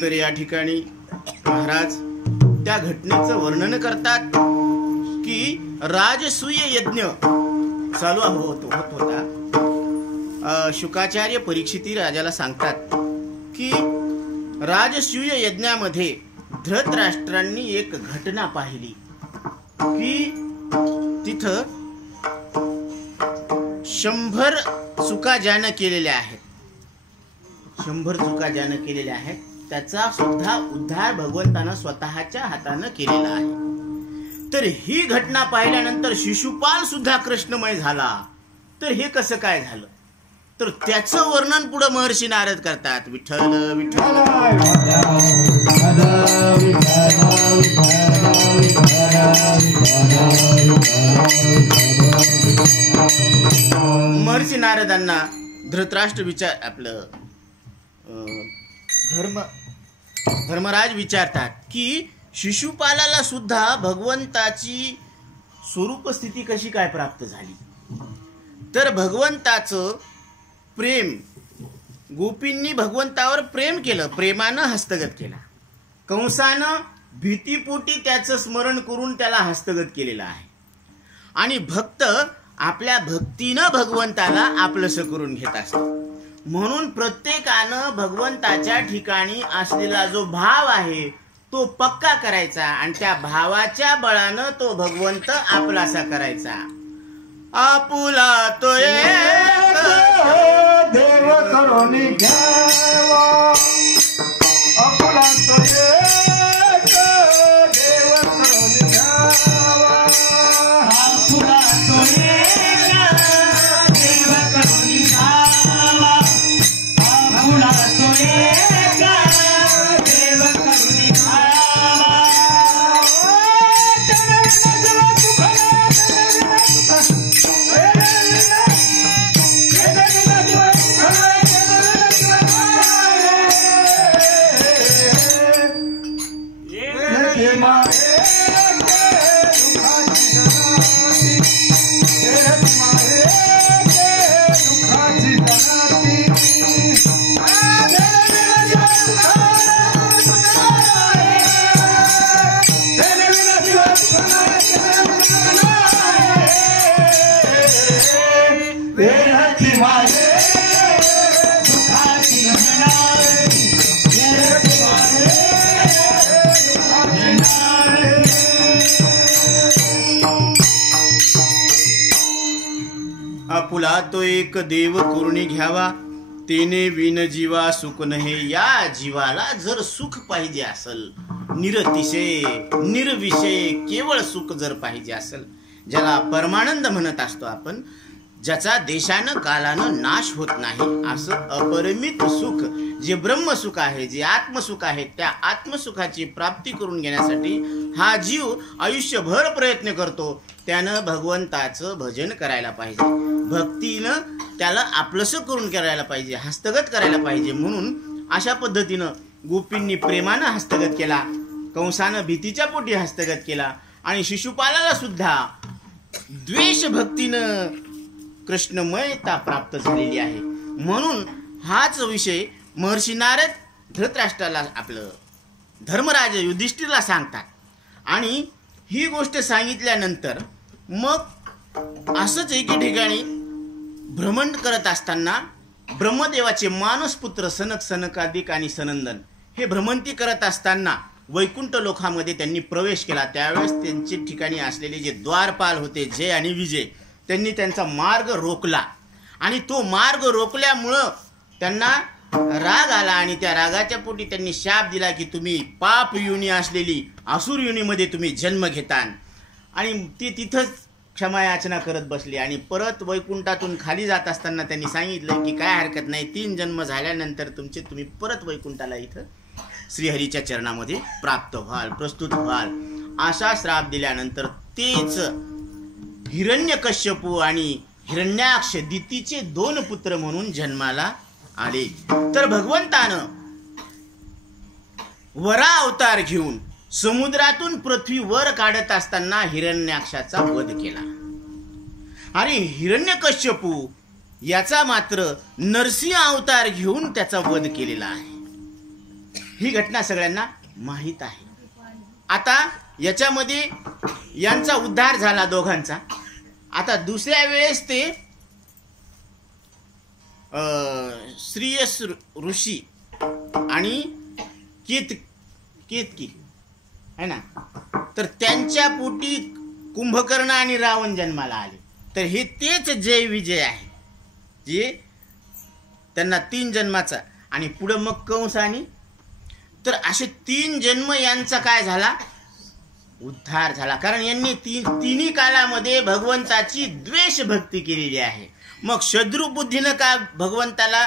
तर या ठिकाणी महाराज त्या घटनेचं वर्णन करतात की राजसूय यज्ञ चालू होत होता। शुकाचार्य परीक्षिती राजाला सांगतात की राजसूय यज्ञामध्ये धृतराष्ट्रांनी एक घटना पाहिली की तिथं 100 चुका ज्यानं केलेल्या आहेत, 100 चुका ज्यानं केलेल्या आहेत त्याचा सुद्धा उद्धार भगवंतानं स्वतःच्या हातानं केलेला आहे। तर ही घटना पाहिल्यानंतर शिशुपाल सुद्धा कृष्णमय झाला। तर हे कसं काय झालं, तर त्याचं वर्णन पुढे महर्षी नारद करतात। विठ्ठल विठ्ठल महर्षी नारदांना धृतराष्ट्र धर्मराज विचारतात की शिशुपालाला सुद्धा भगवंताची स्वरूप स्थिती कशी काय प्राप्त झाली। तर भगवंताचं प्रेम, गोपींनी भगवंतावर प्रेम केलं, प्रेमानं हस्तगत केला। कंसानं भीतीपोटी त्याचं स्मरण करून त्याला हस्तगत केलेलं आहे। आणि भक्त आपल्या भक्तीनं भगवंताला आपलंसं करून घेत असतो। म्हणून प्रत्येकानं भगवंताच्या ठिकाणी असलेला जो भाव आहे तो पक्का करायचा आणि त्या भावाच्या बळानं तो भगवंत आपलासा करायचा। आपुला तो एक देव करून घ्यावा, आपुला तो एक देव करून घ्यावा, आपुला तो एक देव करून घ्यावा, आपुला तो एक देव करून घ्यावा। आपुला तो एक देव करुणी घ्यावा, तेने विन जीवा सुख नहे। या जीवाला जर सुख पाहिजे असेल, निरतिशय निर्विषय केवळ सुख जर पाहिजे असेल, ज्याला परमानंद म्हणत असतो आपण, ज्याचा देशानं कालानं नाश होत नाही, असं अपरिमित सुख जे ब्रह्मसुख आहे, जे आत्मसुख आहे, त्या आत्मसुखाची प्राप्ती करून घेण्यासाठी हा जीव आयुष्यभर प्रयत्न करतो। त्यानं भगवंताचं भजन करायला पाहिजे, भक्तीनं त्याला आपलंसं करून करायला पाहिजे, हस्तगत करायला पाहिजे। म्हणून अशा पद्धतीनं गोपींनी प्रेमानं हस्तगत केला, कंसानं भीतीच्या पोटी हस्तगत केला आणि शिशुपालाला सुद्धा द्वेष भक्तीनं कृष्णमयता प्राप्त झालेली आहे. म्हणून हाच विषय महर्षी नारद धृतराष्ट्राला आपलं धर्मराज युधिष्ठिरला सांगतात. आणि ही गोष्ट सांगितल्यानंतर मग असंच एके ठिकाणी भ्रमण करत असताना ब्रह्मदेवाचे मानसपुत्र सनक, सनकादिक आणि सनंदन हे भ्रमंती करत असताना वैकुंठ लोकामध्ये त्यांनी प्रवेश केला. त्यावेळेस त्यांचे ठिकाणी असलेले जे द्वारपाल होते जय आणि विजय, त्यांनी त्यांचा मार्ग रोखला. आणि तो मार्ग रोखल्यामुळं त्यांना राग आला आणि त्या रागाच्या पोटी त्यांनी शाप दिला की तुम्ही पाप योनी असलेली असुर योनीमध्ये तुम्ही जन्म घेता. आणि ती तिथंच क्षमायाचना करत बसली. आणि परत वैकुंठातून खाली जात असताना त्यांनी सांगितलं की काय हरकत नाही, 3 जन्म झाल्यानंतर तुम्ही परत वैकुंठाला इथं श्रीहरीच्या चरणामध्ये प्राप्त व्हाल, प्रस्तुत व्हाल. असा श्राप दिल्यानंतर तेच हिरण्यकश्यपू आणि हिरण्याक्ष दितीचे 2 पुत्र म्हणून जन्माला आले. तर भगवंतानं वरा अवतार घेऊन समुद्रातून पृथ्वी वर काढत असताना हिरण्याक्षाचा वध केला. आणि हिरण्यकश्यपू याचा मात्र नरसिंह अवतार घेऊन त्याचा वध केलेला आहे. ही घटना सगळ्यांना माहीत आहे. आता याच्यामध्ये यांचा उद्धार झाला दोघांचा. आता दुसऱ्या वेळेस ते श्रीयस ऋषी आणि केतकी है ना, तर त्यांच्या पोटी कुंभकर्ण आणि रावण जन्माला आले. तर हे तेच जय विजय आहे जे त्यांना 3 जन्माचा आणि पुढे मग कंस. आणि तर असे 3 जन्म यांचा काय झाला, उद्धार झाला. कारण यांनी तिन्ही कालामध्ये भगवंताची द्वेष भक्ती केलेली आहे. मग शत्रू बुद्धीनं का भगवंताला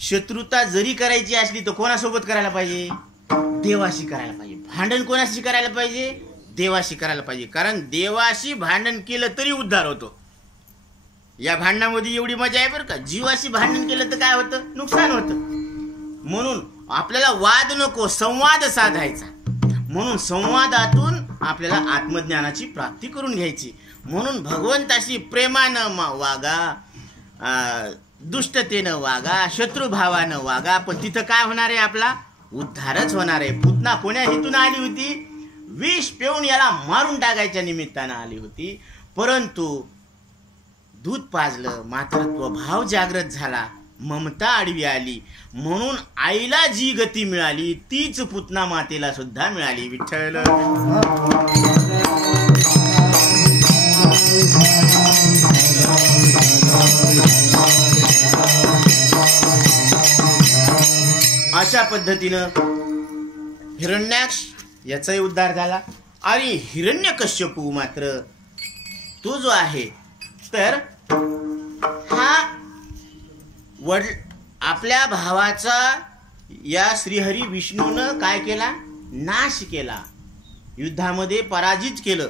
शत्रुता जरी करायची असली तर कोणासोबत करायला पाहिजे, देवाशी करायला पाहिजे. भांडण कोणाशी करायला पाहिजे, देवाशी करायला पाहिजे. कारण देवाशी भांडण केलं तरी उद्धार होतो. या भांडणामध्ये एवढी मजा आहे बरं का. जीवाशी भांडण केलं तर काय होतं, नुकसान होतं. म्हणून आपल्याला वाद नको, संवाद साधायचा. म्हणून संवादातून आपल्याला आत्मज्ञानाची प्राप्ती करून घ्यायची. म्हणून भगवंताशी प्रेमानं वागा, दुष्टतेनं वागा, शत्रुभावानं वागा. पण तिथं काय होणार आहे, आपला उद्धारच होणार आहे. पूतना कोण्या हेतून आली होती, विष पिऊन याला मारून टाकायच्या निमित्तानं आली होती. परंतु दूध पाजलं, मातृत्व भाव जागृत झाला, ममता आडवी आली. म्हणून आईला जी गती मिळाली तीच पूतना मातेला सुद्धा मिळाली. विठ्ठल अशा पद्धतीनं हिरण्याक्ष याचाही उद्धार झाला. आणि हिरण्यकश्यपू मात्र तो जो आहे तर हा आपल्या भावाचा या श्रीहरी विष्णूनं काय केला, नाश केला. युद्धामध्ये पराजित केलं,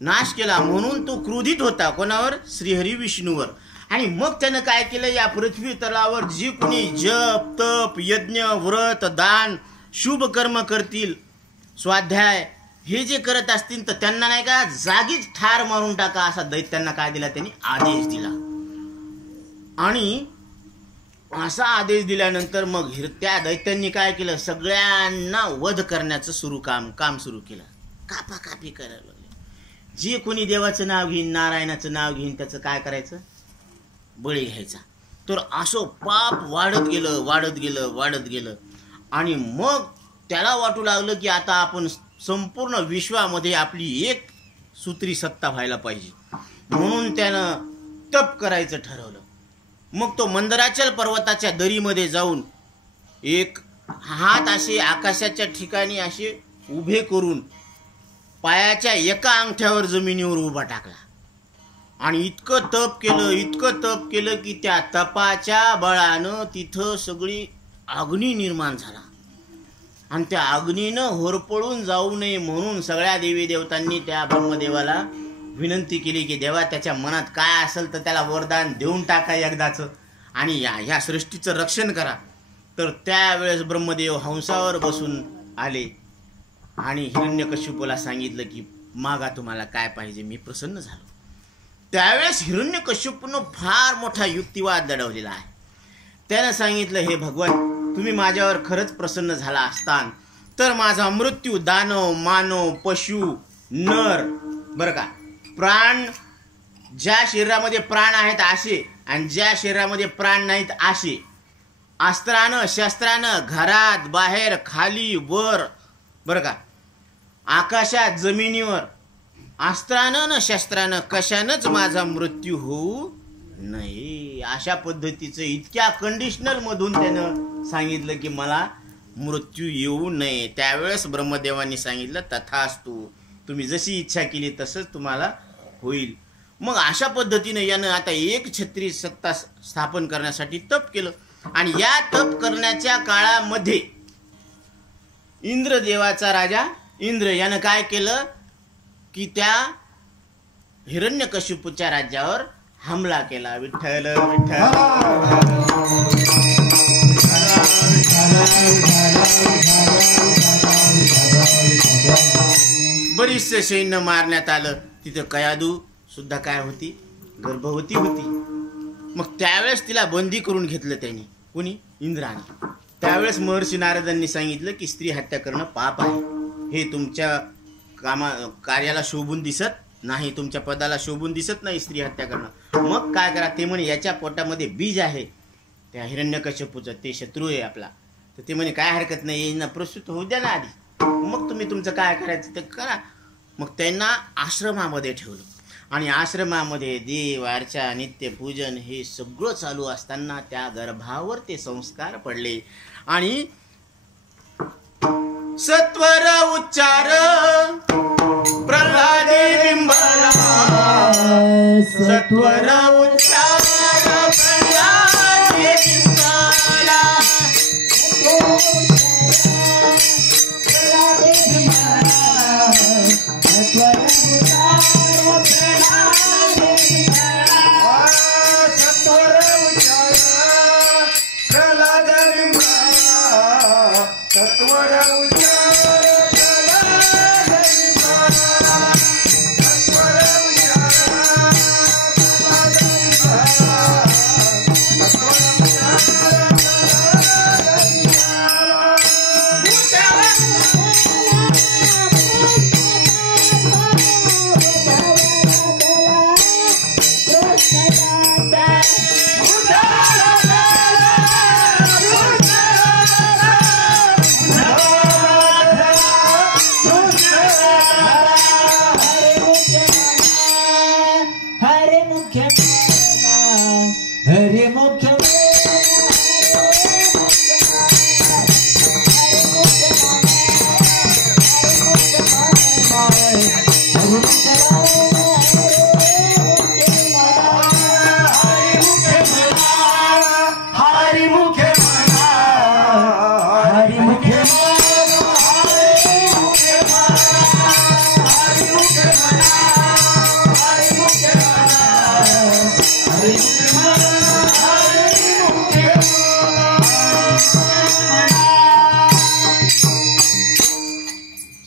नाश केला. म्हणून तो क्रोधित होता कोणावर, श्रीहरी विष्णूवर. आणि मग त्यानं काय केलं, या पृथ्वी तलावर जे कोणी जप तप यज्ञ व्रत दान शुभ कर्म करतील, स्वाध्याय हे जे करत असतील तर त्यांना नाही का जागीच ठार मारून टाका असा दैत्यांना काय दिला, त्यांनी आदेश दिला. आणि असा आदेश दिल्यानंतर मग त्या दैत्यांनी काय केलं, सगळ्यांना वध करण्याचं काम सुरू केलं. कापाकापी करायला लागले. जे कोणी देवाचं नाव घेईन, नारायणाचं नाव घेईन, त्याचं काय करायचं, बळी घ्यायचा. तर असं पाप वाढत गेलं. आणि मग त्याला वाटू लागलं की आता आपण संपूर्ण विश्वामध्ये आपली एक सूत्री सत्ता व्हायला पाहिजे. म्हणून त्यानं तप करायचं ठरवलं. मग तो मंदराचल पर्वताच्या दरीमध्ये जाऊन एक हात असे आकाशाच्या ठिकाणी असे उभे करून पायाच्या एका अंगठ्यावर जमिनीवर उभा टाकला. आणि इतकं तप केलं की त्या तपाच्या बळानं तिथं सगळी अग्नी निर्माण झाला. आणि त्या अग्नीनं होरपळून जाऊ नये म्हणून सगळ्या देवी देवतांनी त्या ब्रह्मदेवाला विनंती केली की देवा त्याच्या मनात काय असेल तर त्याला वरदान देऊन टाका एकदाचं, आणि ह्या सृष्टीचं रक्षण करा. तर त्यावेळेस ब्रह्मदेव हंसावर बसून आले आणि हिरण्यकश्यपूला सांगितलं की मागा तुम्हाला काय पाहिजे, मी प्रसन्न झालो. त्यावेळेस हिरण्यकश्यपूनं फार मोठा युक्तिवाद लढवलेला आहे. त्यानं सांगितलं, हे भगवान, तुम्ही माझ्यावर खरंच प्रसन्न झाला असतान तर माझा मृत्यू दानव, मानव, पशु, नर, बरं का, प्राण, ज्या शरीरामध्ये प्राण आहेत असे आणि ज्या शरीरामध्ये प्राण नाहीत असे, अस्त्रानं शस्त्रानं घरात बाहेर खाली वर, बरं का, आकाशात जमिनीवर, अस्त्रानं न शस्त्रानं कशानंच माझा मृत्यू होऊ नये. अशा पद्धतीचं इतक्या कंडिशनल मधून त्यानं सांगितलं की मला मृत्यू येऊ नये. त्यावेळेस ब्रह्मदेवांनी सांगितलं, तथास्तु, तुम्ही जशी इच्छा केली तसंच तुम्हाला होईल. मग अशा पद्धतीने यानं आता एक छत्री सत्ता स्थापन करण्यासाठी तप केलं. आणि या तप करण्याच्या काळामध्ये इंद्रदेवाचा राजा इंद्र यानं काय केलं की त्या हिरण्यकश्यपूच्या राज्यावर हमला केला. विठ्ठल विठ्ठल. बरीचसे सैन्य मारण्यात आलं. तिथं कयादू सुद्धा काय होती, गर्भवती होती. मग त्यावेळेस तिला बंदी करून घेतलं त्यांनी. कोणी? इंद्राने. त्यावेळेस महर्षी नारदांनी सांगितलं की स्त्री हत्या करणं पाप आहे, हे तुमच्या कार्याला शोभून दिसत नाही, तुमच्या पदाला शोभून दिसत नाही स्त्री हत्या करणं. मग काय करा, ते म्हणे याच्या पोटामध्ये बीज आहे त्या हिरण्यकश्यपूचं, ते शत्रू आहे आपला. तर ते म्हणे काय हरकत नाही, यांना प्रस्तुत होऊ द्या ना आधी, मग तुम्ही तुमचं काय करायचं ते करा. मग त्यांना आश्रमामध्ये ठेवलं आणि आश्रमामध्ये देव अर्चा नित्यपूजन हे सगळं चालू असताना त्या गर्भावर ते संस्कार पडले. आणि सत्वर उच्चार प्रल्हादी बिंबला, सत्वर उच्चार प्रल्हादी बिंबला,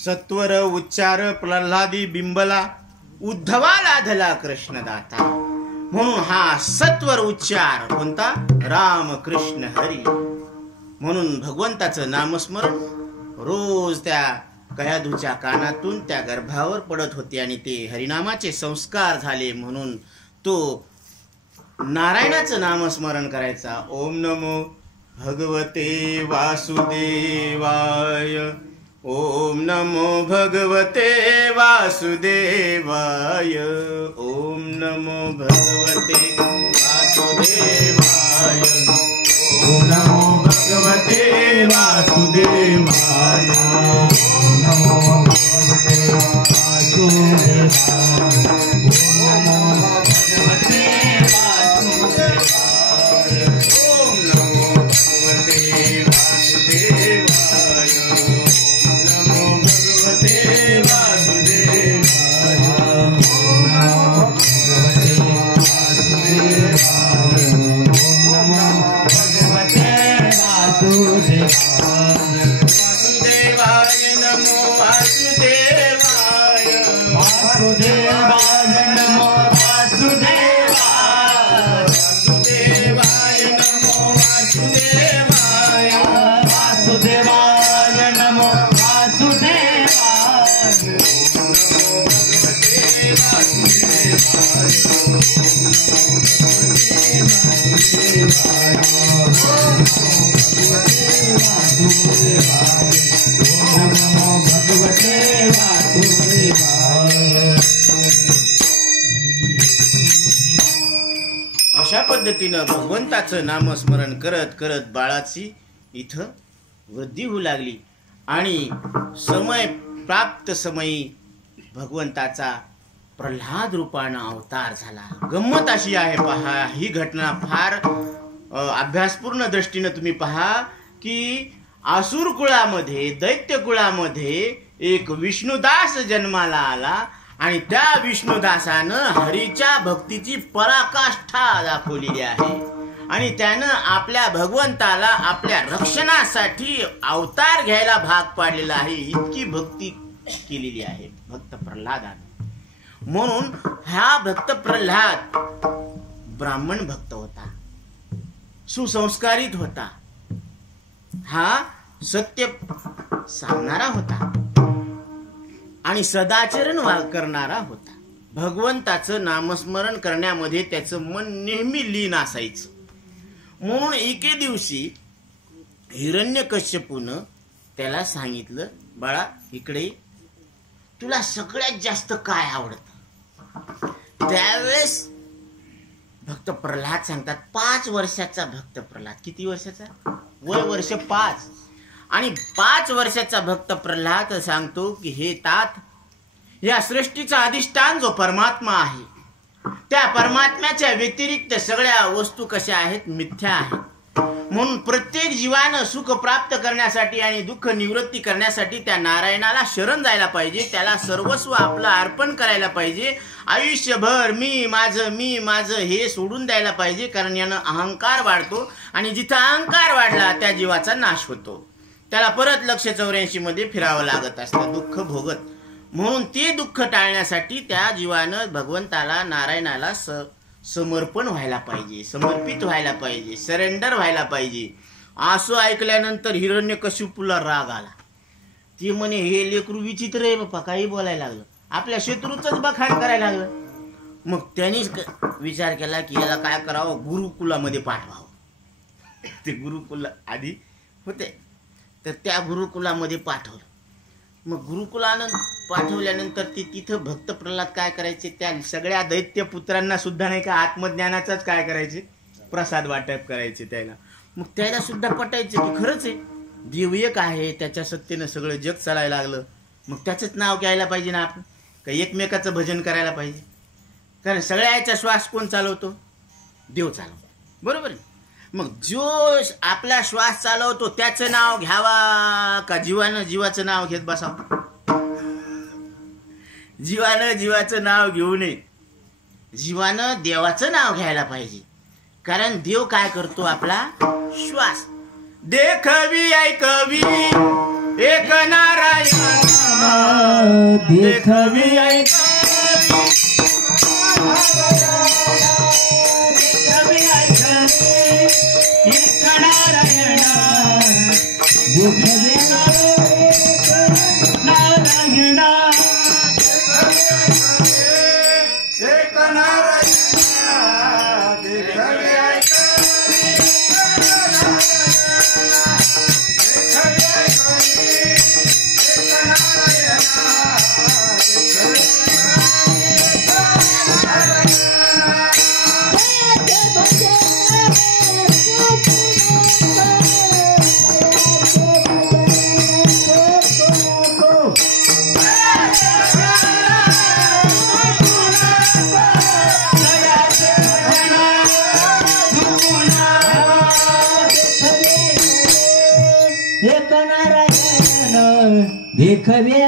सत्वर उच्चार प्रल्हादी बिंबला, उद्धवाला धला कृष्णदाता. म्हणून हा सत्वर उच्चार कोणता? राम कृष्ण हरी. म्हणून भगवंताचं नामस्मरण रोज त्या कयाधूच्या कानातून त्या गर्भावर पडत होते आणि ते हरिनामाचे संस्कार झाले. म्हणून तो नारायणाचं नामस्मरण करायचा. ओम नमो भगवते वासुदेवाय, ओम नमो भगवते वासुदेवाय, ओम नमो भगवते वासुदेवाय, ओम नमो भगवते वासुदेवाय, ओम नमो भगवते वासुदेवाय, ओम नमो भगवते वासुदेवाय, ओम नमो भगवते वासुदेवाय, वासुदेवाय नमो वासुदेवाय, अशा पद्धतीनं भगवंताचं नामस्मरण करत करत बाळाची इथं वृद्धी होऊ लागली आणि प्राप्त समयी भगवंताचा प्रल्हाद रूपानं अवतार झाला. गंमत अशी आहे पहा, ही घटना फार अभ्यासपूर्ण दृष्टीनं तुम्ही पहा की असुर कुळामध्ये, दैत्य कुळामध्ये एक विष्णुदास जन्माला आला आणि त्या विष्णुदासानं हरीच्या भक्तीची पराकाष्ठा दाखवलेली आहे आणि त्यानं आपल्या भगवंताला आपल्या रक्षणासाठी अवतार घ्यायला भाग पाडलेला आहे. इतकी भक्ती केलेली आहे भक्त प्रल्हादाने. म्हणून हा भक्त प्रल्हाद ब्राह्मण भक्त होता, सुसंस्कारित होता, हा सत्य सांगणारा होता आणि सदाचरण करणारा होता. भगवंताचं नामस्मरण करण्यामध्ये त्याचं मन नेहमी लीन असायचं. म्हणून एके दिवशी हिरण्यकश्यपूनं त्याला सांगितलं, बाळा इकडे, तुला सगळ्यात जास्त काय आवडतं? त्यावेळेस भक्त प्रल्हाद सांगतात, 5 वर्षाचा भक्त प्रल्हाद. किती वर्षाचा? वय वर्ष 5. आणि 5 वर्षाचा भक्त प्रल्हाद सांगतो की हे तात, या सृष्टीचा अधिष्ठान जो परमात्मा आहे, त्या परमात्म्याच्या व्यतिरिक्त सगळ्या वस्तू कशा आहेत? मिथ्या आहेत. म्हणून प्रत्येक जीवानं सुख प्राप्त करण्यासाठी आणि दुःख निवृत्ती करण्यासाठी त्या नारायणाला शरण जायला पाहिजे, त्याला सर्वस्व आपलं अर्पण करायला पाहिजे. आयुष्यभर मी माझं हे सोडून द्यायला पाहिजे, कारण यानं अहंकार वाढतो आणि जिथं अहंकार वाढला त्या जीवाचा नाश होतो. त्याला परत 184 मध्ये फिरावं लागत असतं दुःख भोगत. म्हणून ते दुःख टाळण्यासाठी त्या जीवानं भगवंताला, नारायणाला समर्पण व्हायला पाहिजे, समर्पित व्हायला पाहिजे, सरेंडर व्हायला पाहिजे. असं ऐकल्यानंतर हिरण्यकशिपूला राग आला. ती म्हणे, हे लेकरू विचित्र आहे बाप्पा, काही बोलायला लागलं, आपल्या शत्रूच बखाण करायला लागलं. मग त्यांनीच विचार केला की याला काय करावं, गुरुकुलामध्ये पाठवावं. ते गुरुकुल आधी होते, तर त्या गुरुकुलामध्ये पाठवलं. मग गुरुकुलानं पाठवल्यानंतर ते तिथं भक्त प्रल्हाद काय करायचे, त्या सगळ्या दैत्य पुत्रांना सुद्धा नाही का आत्मज्ञानाचाच काय करायचे, प्रसाद वाटप करायचे त्याला. मग त्याला सुद्धा पटायचं की खरंच आहे, देव एक आहे, त्याच्या सत्तेनं सगळं जग चालायला लागलं. मग त्याचंच नाव घ्यायला पाहिजे ना आपण, का एकमेकाचं भजन करायला पाहिजे? कारण सगळ्याचा श्वास कोण चालवतो? देव चालवतो, बरोबर आहे. मग जो आपला श्वास चालवतो त्याचं नाव घ्यावा का जीवानं जीवाचं नाव घेत बसावं? जीवानं जीवाचं नाव घेऊ नये, जीवानं देवाचं नाव घ्यायला पाहिजे. कारण देव काय करतो? आपला श्वास. देखवी ऐकवी एक नारायण, देखवी ऐकवी देखवे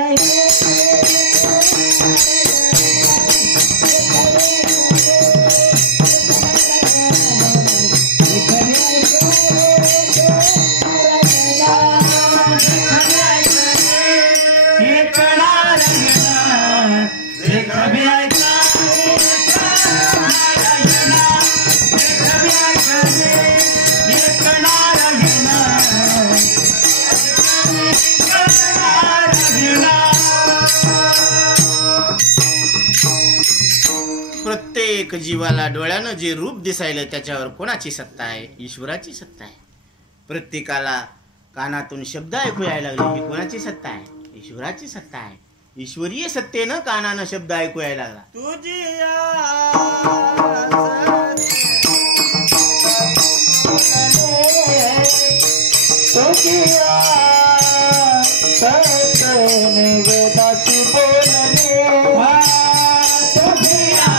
प्रत्येक जीवाला डोळ्यानं जे रूप दिसायलं त्याच्यावर कोणाची सत्ता आहे? ईश्वराची सत्ता आहे. प्रत्येकाला कानातून शब्द ऐकू यायला लागले ही कोणाची सत्ता आहे? ईश्वराची सत्ता आहे. ईश्वरीय सत्तेनं कानानं शब्द ऐकू यायला लागला. तुझी मुखिया सत्यने वेदाची बोलणे मुखिया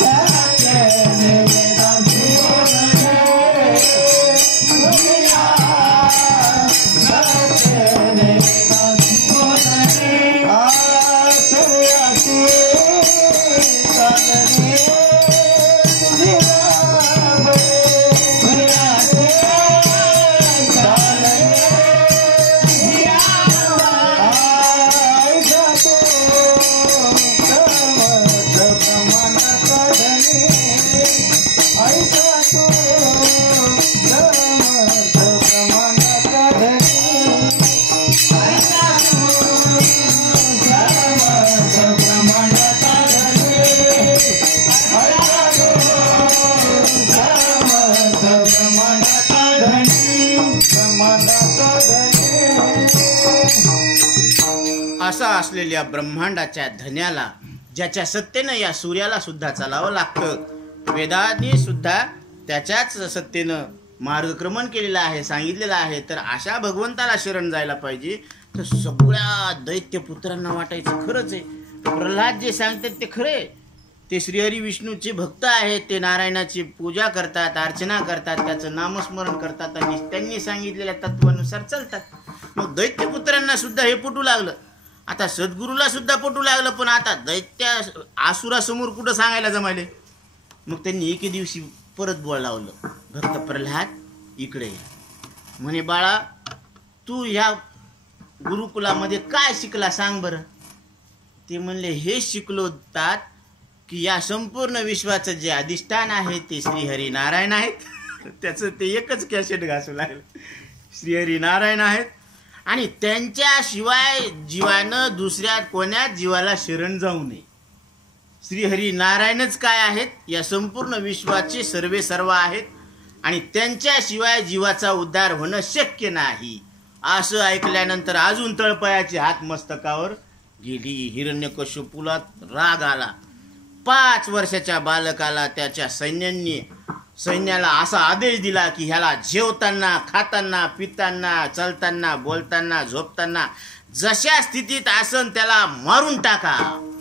सत्यने वेदाची बोलणे मुखिया सत्यने वेदाची बोलणे सूर्याची चालणे असा असलेल्या ब्रह्मांडाच्या धन्याला ज्याच्या सत्तेनं या सूर्याला सुद्धा चालावं लागतं, वेदांनी सुद्धा त्याच्याच सत्तेनं मार्गक्रमण केलेलं आहे, सांगितलेलं आहे, तर अशा भगवंताला शरण जायला पाहिजे. तर सगळ्या दैत्यपुत्रांना वाटायचं खरंच आहे, प्रल्हाद जे सांगतात ते खरे. ते श्रीहरी विष्णूचे भक्त आहेत, ते नारायणाची पूजा करतात, अर्चना करतात, त्याचं नामस्मरण करतात आणि त्यांनी सांगितलेल्या तत्वानुसार चालतात. मग दैत्यपुत्रांना सुद्धा हे पटू लागलं, आता सद्गुरूला सुद्धा पटू लागलं, पण आता दैत्या आसुरासमोर कुठं सांगायला जमायले. मग त्यांनी एके दिवशी परत बोल लावलं, भक्त प्रल्हाद इकडे ये. म्हणे बाळा, तू ह्या गुरुकुलामध्ये काय शिकला सांग बरं. ते म्हणले, हे शिकलो तात की या संपूर्ण विश्वाचं जे अधिष्ठान आहे ते श्रीहरी नारायण आहेत. त्याचं ते एकच कॅसेट घासू लागलं, श्रीहरी नारायण आहेत आणि त्यांच्याशिवाय जीवानं दुसऱ्या कोण्याच जीवाला शरण जाऊ नये. श्रीहरी नारायणच काय आहेत, या संपूर्ण विश्वाचे सर्वे सर्व आहेत आणि त्यांच्याशिवाय जीवाचा उद्धार होणं शक्य नाही. असं ऐकल्यानंतर अजून तळपायाचे हात मस्तकावर गेली. हिरण्यकश्यपूला राग आला. 5 वर्षाच्या बालकाला त्याच्या सैन्याला असा आदेश दिला की ह्याला जेवताना, खाताना, पिताना, चालताना, बोलताना, झोपताना जशा स्थितीत असन त्याला मारून टाका,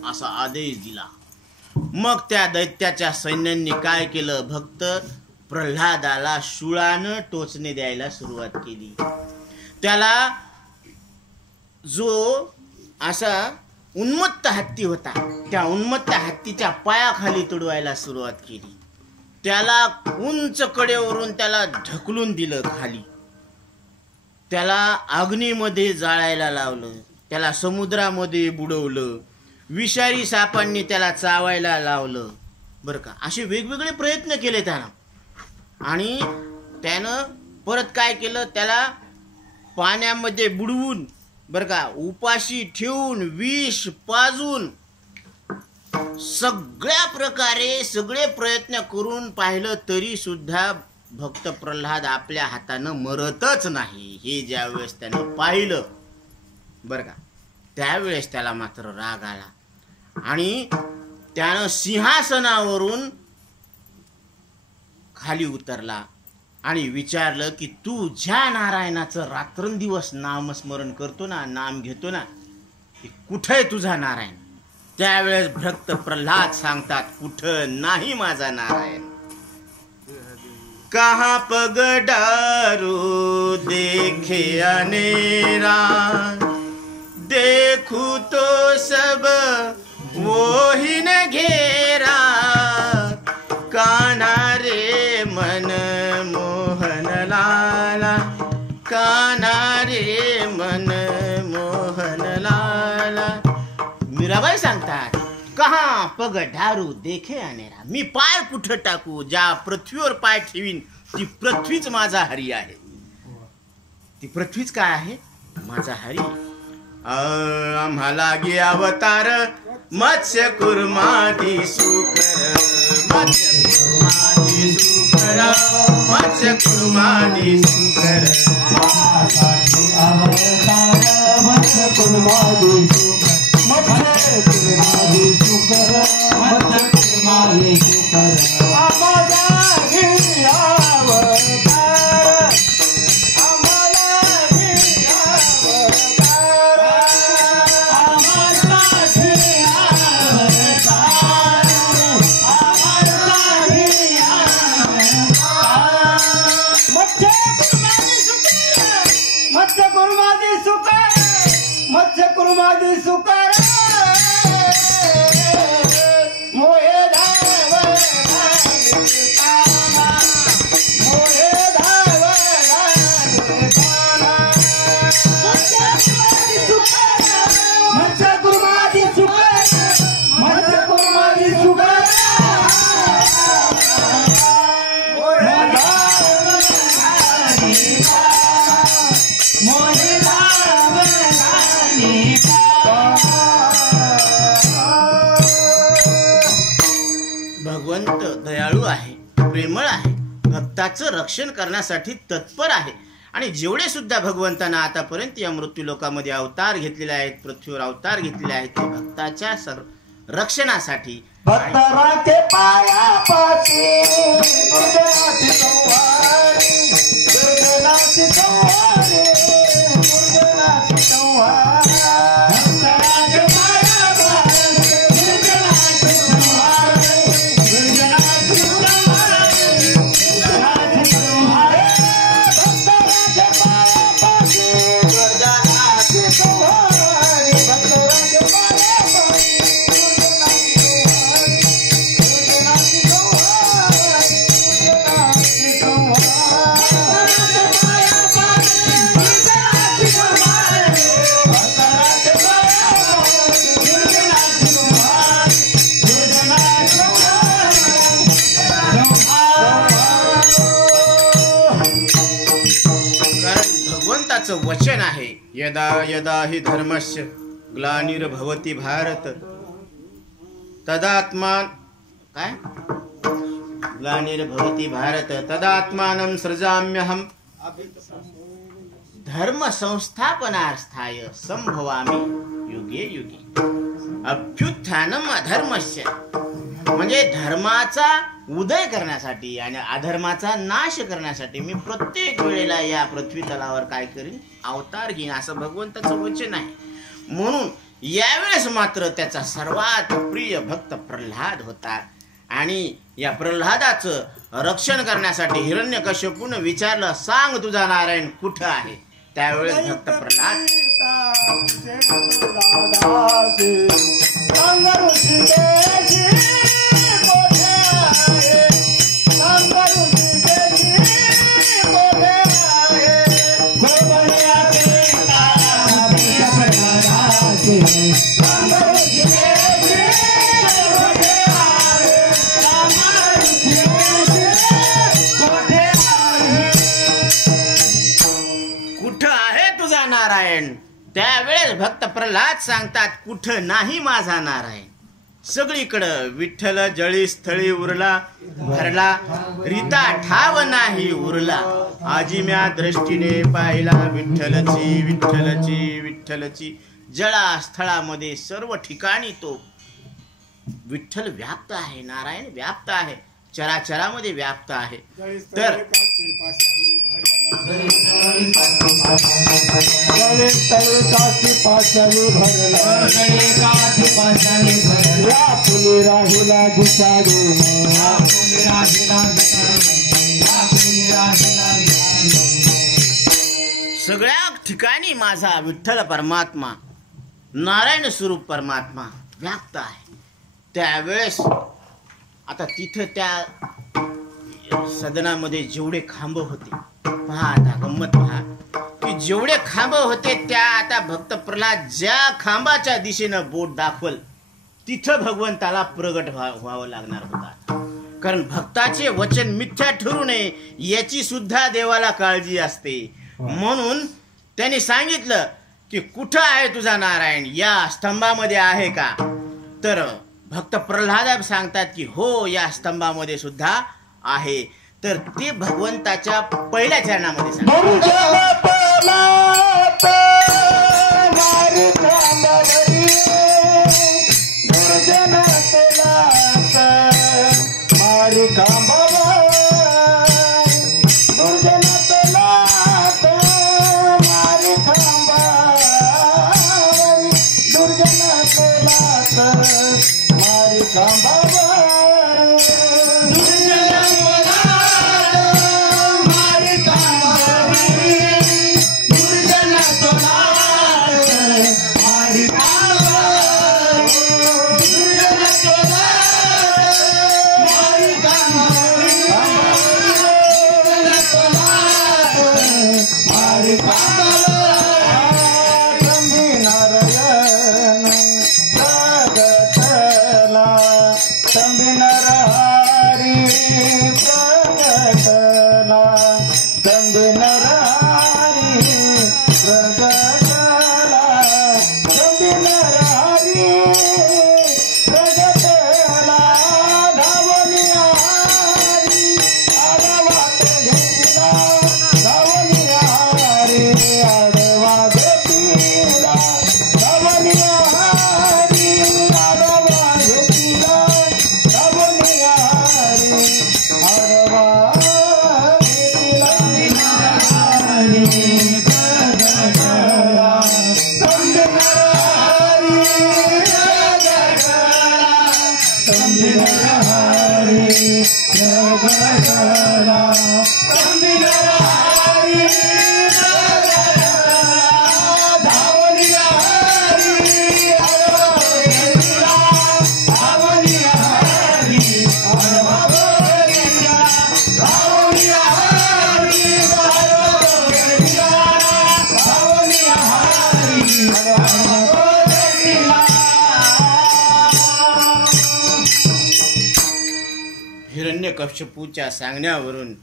असा आदेश दिला. मग त्या दैत्याच्या सैन्यांनी काय केलं, भक्त प्रल्हादाला शूळानं टोचणे द्यायला सुरुवात केली. त्याला जो असा उन्मत्त हत्ती होता, त्या उन्मत्त हत्तीच्या पायाखाली तुडवायला सुरुवात केली. त्याला उंच कडेवरून त्याला ढकलून दिलं खाली. त्याला अग्नीमध्ये जाळायला लावलं, त्याला समुद्रामध्ये बुडवलं, विषारी सापांनी त्याला चावायला लावलं. बरं का, असे वेगवेगळे प्रयत्न केले त्यानं. आणि त्यानं परत काय केलं, त्याला पाण्यामध्ये बुडवून, बरं का, उपाशी ठेवून, विष पाजून, सगळ्या प्रकारे सगळे प्रयत्न करून पाहिलं तरी सुद्धा भक्त प्रल्हाद आपल्या हातानं मरतच नाही. हे ज्यावेळेस त्यानं पाहिलं, बरं का, त्यावेळेस त्याला मात्र राग आला आणि त्यानं सिंहासनावरून खाली उतरला आणि विचारलं की तू ज्या नारायणाचं रात्रंदिवस नामस्मरण करतो ना, नाम घेतो ना, कुठं आहे तुझा नारायण. त्यावेळेस भक्त प्रल्हाद सांगतात, कुठं नाही माझा नारायण. कहाँ पग डारू देखे अनेरा, देखू तो सब वो ही न घेरा, कान्हा रे मन मोहन लाला, कान्हा रे मन मोहन लाला. मीराबाई सांगतात, कहा पग ढारू देखे अनेरा, मी पाय कुठं टाकू, ज्या पृथ्वीवर पाय ठेवीन ती पृथ्वीच माझा हरी आहे. ती पृथ्वीच काय आहे, माझा हरी. आम्हाला गे अवतार मत्स्य कुर्मादी सुकर, मत्स्य कुर्मादी सुकर, मत्स्य कुर्मादी सुकर, अवतार मत्स्य कुर्मादी सुकर, मत्स्य कुर्मादी सुकर, मत्स्य कुर्मादी सुकर. आम्हाला गे अवतार, कुर्मादी सुकर मोहे धाव मोहे धाव मत्स्य कुर्मादी सुकर मत्स्य कुर्मादी सुकर भगवंत दयाळू आहे, प्रेमळ आहे, भक्ताचं रक्षण करण्यासाठी तत्पर आहे. आणि जेवढे सुद्धा भगवंतांना आतापर्यंत या मृत्यू लोकामध्ये अवतार घेतलेले आहेत, पृथ्वीवर अवतार घेतलेले आहेत, ते भक्ताच्या रक्षणासाठी. भक्तराचे पायापाशी दुर्जनाची संहारी दुर्जनाची संहारी दुर्जनाची संहारी भक्तराचे पायापाशी दुर्जनाची संहारी दुर्जनाची संहारी दुर्जनाची संहारी भक्तराचे पायापाशी दुर्जनाची संहारी भक्तराचे पायापाशी वचन आहे, यदा यदा हि धर्मस्य ग्लानिर्भवति भारत तदात्मान काय ग्लानिर्भवति भारत तदात्मानं सृजाम्यहम् धर्म संस्थापनार्थाय संभवामि युगे युगे. अभ्युत्थानम अधर्मस्य म्हणजे धर्माचा उदय करण्यासाठी आणि अधर्माचा नाश करण्यासाठी मी प्रत्येक वेळेला या पृथ्वी तलावर काय करीन, अवतार घेईन, असं भगवंताचं वचन आहे. म्हणून यावेळेस मात्र त्याचा सर्वात प्रिय भक्त प्रल्हाद होता. आणि या प्रल्हादाचं रक्षण करण्यासाठी हिरण्यकश्यपूने विचारलं, सांग तुझा नारायण कुठं आहे. त्यावेळेस भक्त प्रल्हाद कुठं आहे तुझा नारायण. त्यावेळेस भक्त प्रल्हाद सांगतात, कुठं नाही माझा नारायण. सगळीकडं विठ्ठल जळी स्थळी उरला भरला रीता ठाव नाही उरला. आजिम्या दृष्टीने पाहिला विठ्ठलची विठ्ठलची विठ्ठलची. जळा स्थळामध्ये सर्व ठिकाणी तो विठ्ठल व्याप्त आहे, नारायण व्याप्त आहे, चराचरामध्ये व्याप्त आहे. तर सगळ्या ठिकाणी माझा विठ्ठल परमात्मा नारायण स्वरूप परमात्मा व्याप्त आहे. त्यावेळेस आता तिथं त्या सदनामध्ये जेवढे खांब होते, पहा आता गंमत पहा की जेवढे खांब होते त्या आता भक्त प्रल्हाद ज्या खांबाच्या दिशेनं बोट दाखवल तिथं भगवंताला प्रगट व्हावं लागणार होता. कारण भक्ताचे वचन मिथ्या ठरू नये याची सुद्धा देवाला काळजी असते. म्हणून त्यांनी सांगितलं की कुठं आहे तुझा नारायण, या स्तंभामध्ये आहे का. तर भक्त प्रल्हाद सांगतात की हो, या स्तंभामध्ये सुद्धा आहे. तर ते भगवंताच्या पहिल्या चरणामध्ये सांगतात. प्रगटला संबिलाला हरी हिरण्यकश्यपूच्या सांगण्यावरून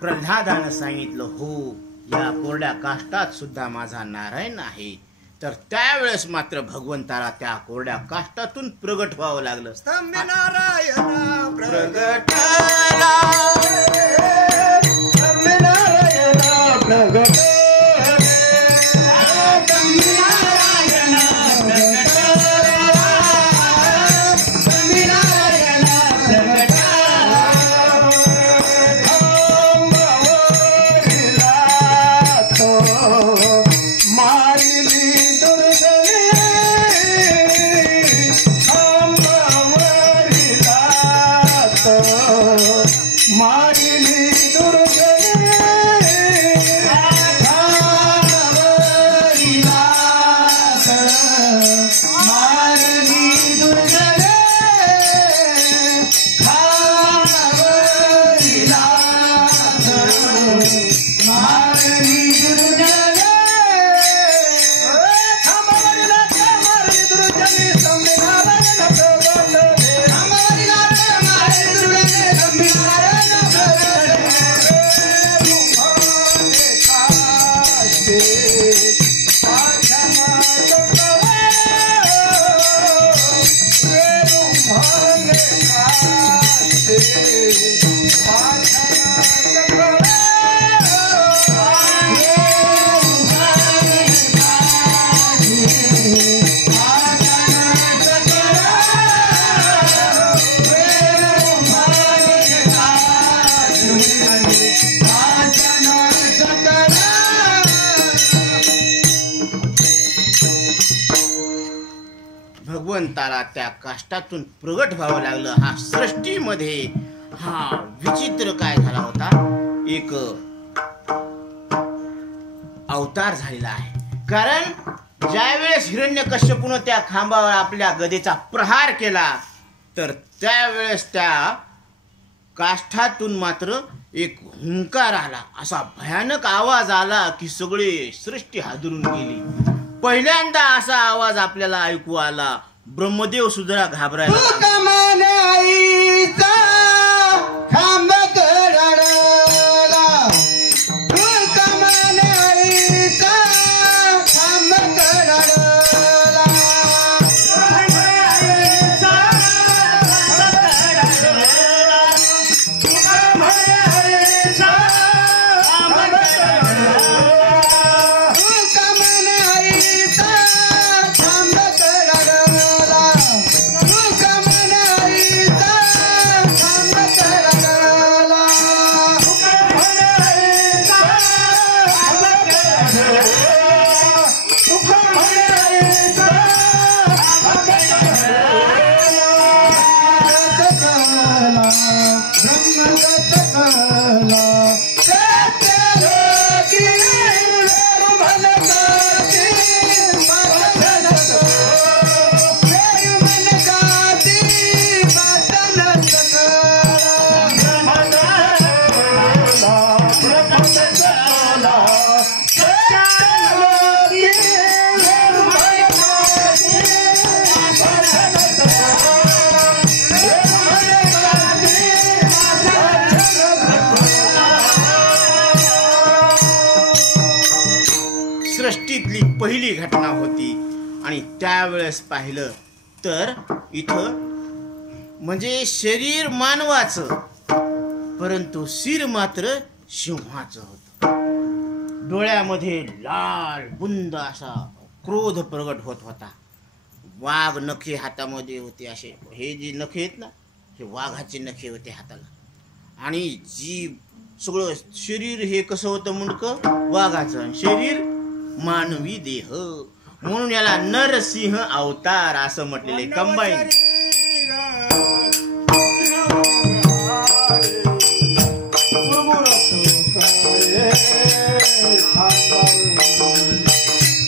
प्रल्हादानं सांगितलं, हो या कोरड्या काष्टात सुद्धा माझा नारायण आहे. तर त्यावेळेस मात्र भगवंताला त्या कोरड्या काष्टातून प्रगट व्हावं लागलं. स्तंभ नारायण प्रगटला स्तंभ नारायण प्रगट भगवंताला त्या काष्टातून प्रगट व्हावं लागलं. हा सृष्टीमध्ये हा विचित्र काय झाला होता, एक अवतार झालेला आहे. कारण ज्यावेळेस हिरण्यकश्यपूने त्या खांबावर आपल्या गदेचा प्रहार केला, तर त्यावेळेस त्या काष्ठातून मात्र एक हुंकार आला. असा भयानक आवाज आला की सगळी सृष्टी हादरून गेली. पहिल्यांदा असा आवाज आपल्याला ऐकू आला. ब्रह्मदेव सुद्धा घाबरायला सृष्टीतली पहिली घटना होती. आणि त्यावेळेस पाहिलं तर इथं म्हणजे शरीर मानवाचं, परंतु शिर मात्र सिंहाचं होतं. डोळ्यामध्ये लाल बुंद असा क्रोध प्रगट होत होता. वाघ नखे हातामध्ये होते. असे हे जे नखे आहेत ना, हे वाघाचे नखे होते हाताला. आणि जीभ सगळं शरीर हे कसं होतं, मुंडकं वाघाचं, शरीर मानवी देह. म्हणून याला नरसिंह अवतार असं म्हटलेले कंबाईन. पुकारे थांबावं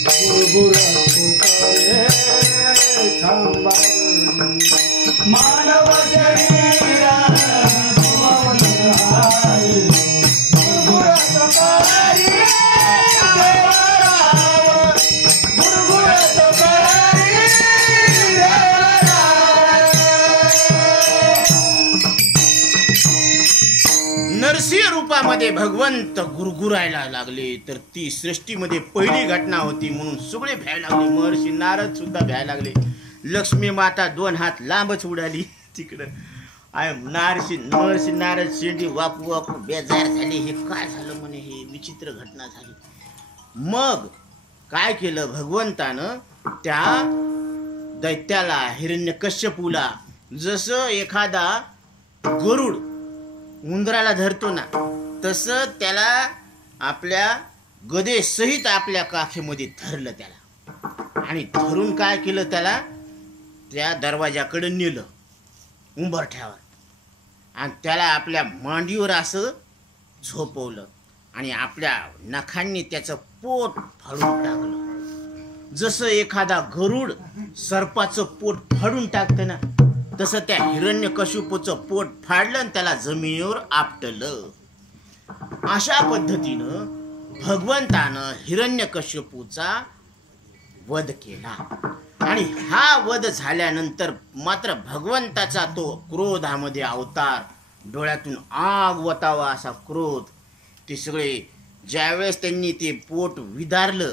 गुरुगुरु पुकारे थांबावं मानव शरीरा भगवान आहे गुरुगुरु पुकारे नरसिंह रूपामध्ये भगवंत गुरगुरायला लागले. तर ती सृष्टीमध्ये पहिली घटना होती म्हणून सगळे भ्यायला लागले. महर्षी नारद सुद्धा भ्यायला लागले. लक्ष्मी माता 2 हात लांबच उडाली तिकडं. महर्षी नारद शेंडी वाकू वाकू बेजार झाले. हे काय झालं म्हणे, हे विचित्र घटना झाली. मग काय केलं भगवंतानं, त्या दैत्याला हिरण्यकश्यपूला जसं एखादा गरुड उंदराला धरतो ना, तसं त्याला आपल्या गदे सहित आपल्या काखेमध्ये धरलं त्याला. आणि धरून काय केलं, त्याला त्या दरवाजाकडे नेलं उंबरठ्यावर आणि त्याला आपल्या मांडीवर असं झोपवलं आणि आपल्या नखांनी त्याचं पोट फाडून टाकलं. जसं एखादा गरुड सर्पाचं पोट फाडून टाकतं ना, तसं त्या हिरण्यकशिपूचं पोट फाडलं आणि त्याला जमिनीवर आपटलं. अशा पद्धतीनं भगवंतानं हिरण्यकशिपूचा वध केला. आणि हा वध झाल्यानंतर मात्र भगवंताचा तो क्रोधामध्ये अवतार, डोळ्यातून आग वतावा असा क्रोध, ते सगळे ज्यावेळेस त्यांनी ते पोट विदारलं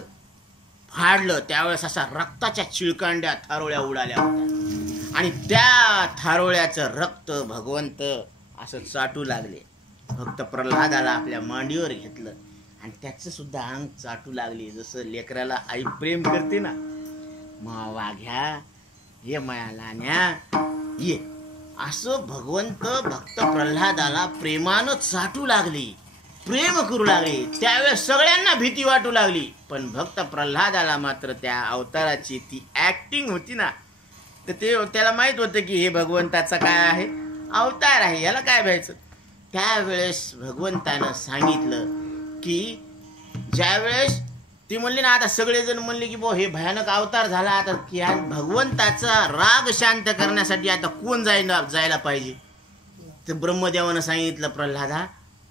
फाडलं त्यावेळेस असा रक्ताच्या चिळकांड्या थारोळ्या उडाल्या होत्या. आणि त्या थारोळ्याचं रक्त भगवंत असं चाटू लागले. फक्त प्रल्हादाला आपल्या मांडीवर घेतलं आणि त्याचं सुद्धा अंग चाटू लागले. जसं लेकराला आई प्रेम करते ना, मा वाघ्या ये मायालान्या ये, असं भगवंत भक्त प्रल्हादाला प्रेमानं चाटू लागले, प्रेम करू लागले. त्यावेळेस सगळ्यांना भीती वाटू लागली. पण भक्त प्रल्हादाला मात्र त्या अवताराची ती ऍक्टिंग होती ना, तर ते त्याला माहित होतं की हे भगवंताचा काय आहे, अवतार आहे, याला काय भ्यायचं. त्यावेळेस भगवंतानं सांगितलं की ज्यावेळेस ती म्हणली ना, आता सगळेजण म्हणले की बो हे भयानक अवतार झाला, आता की भगवंताचा राग शांत करण्यासाठी आता कोण जायला पाहिजे. तर ब्रह्मदेवानं सांगितलं, प्रल्हादा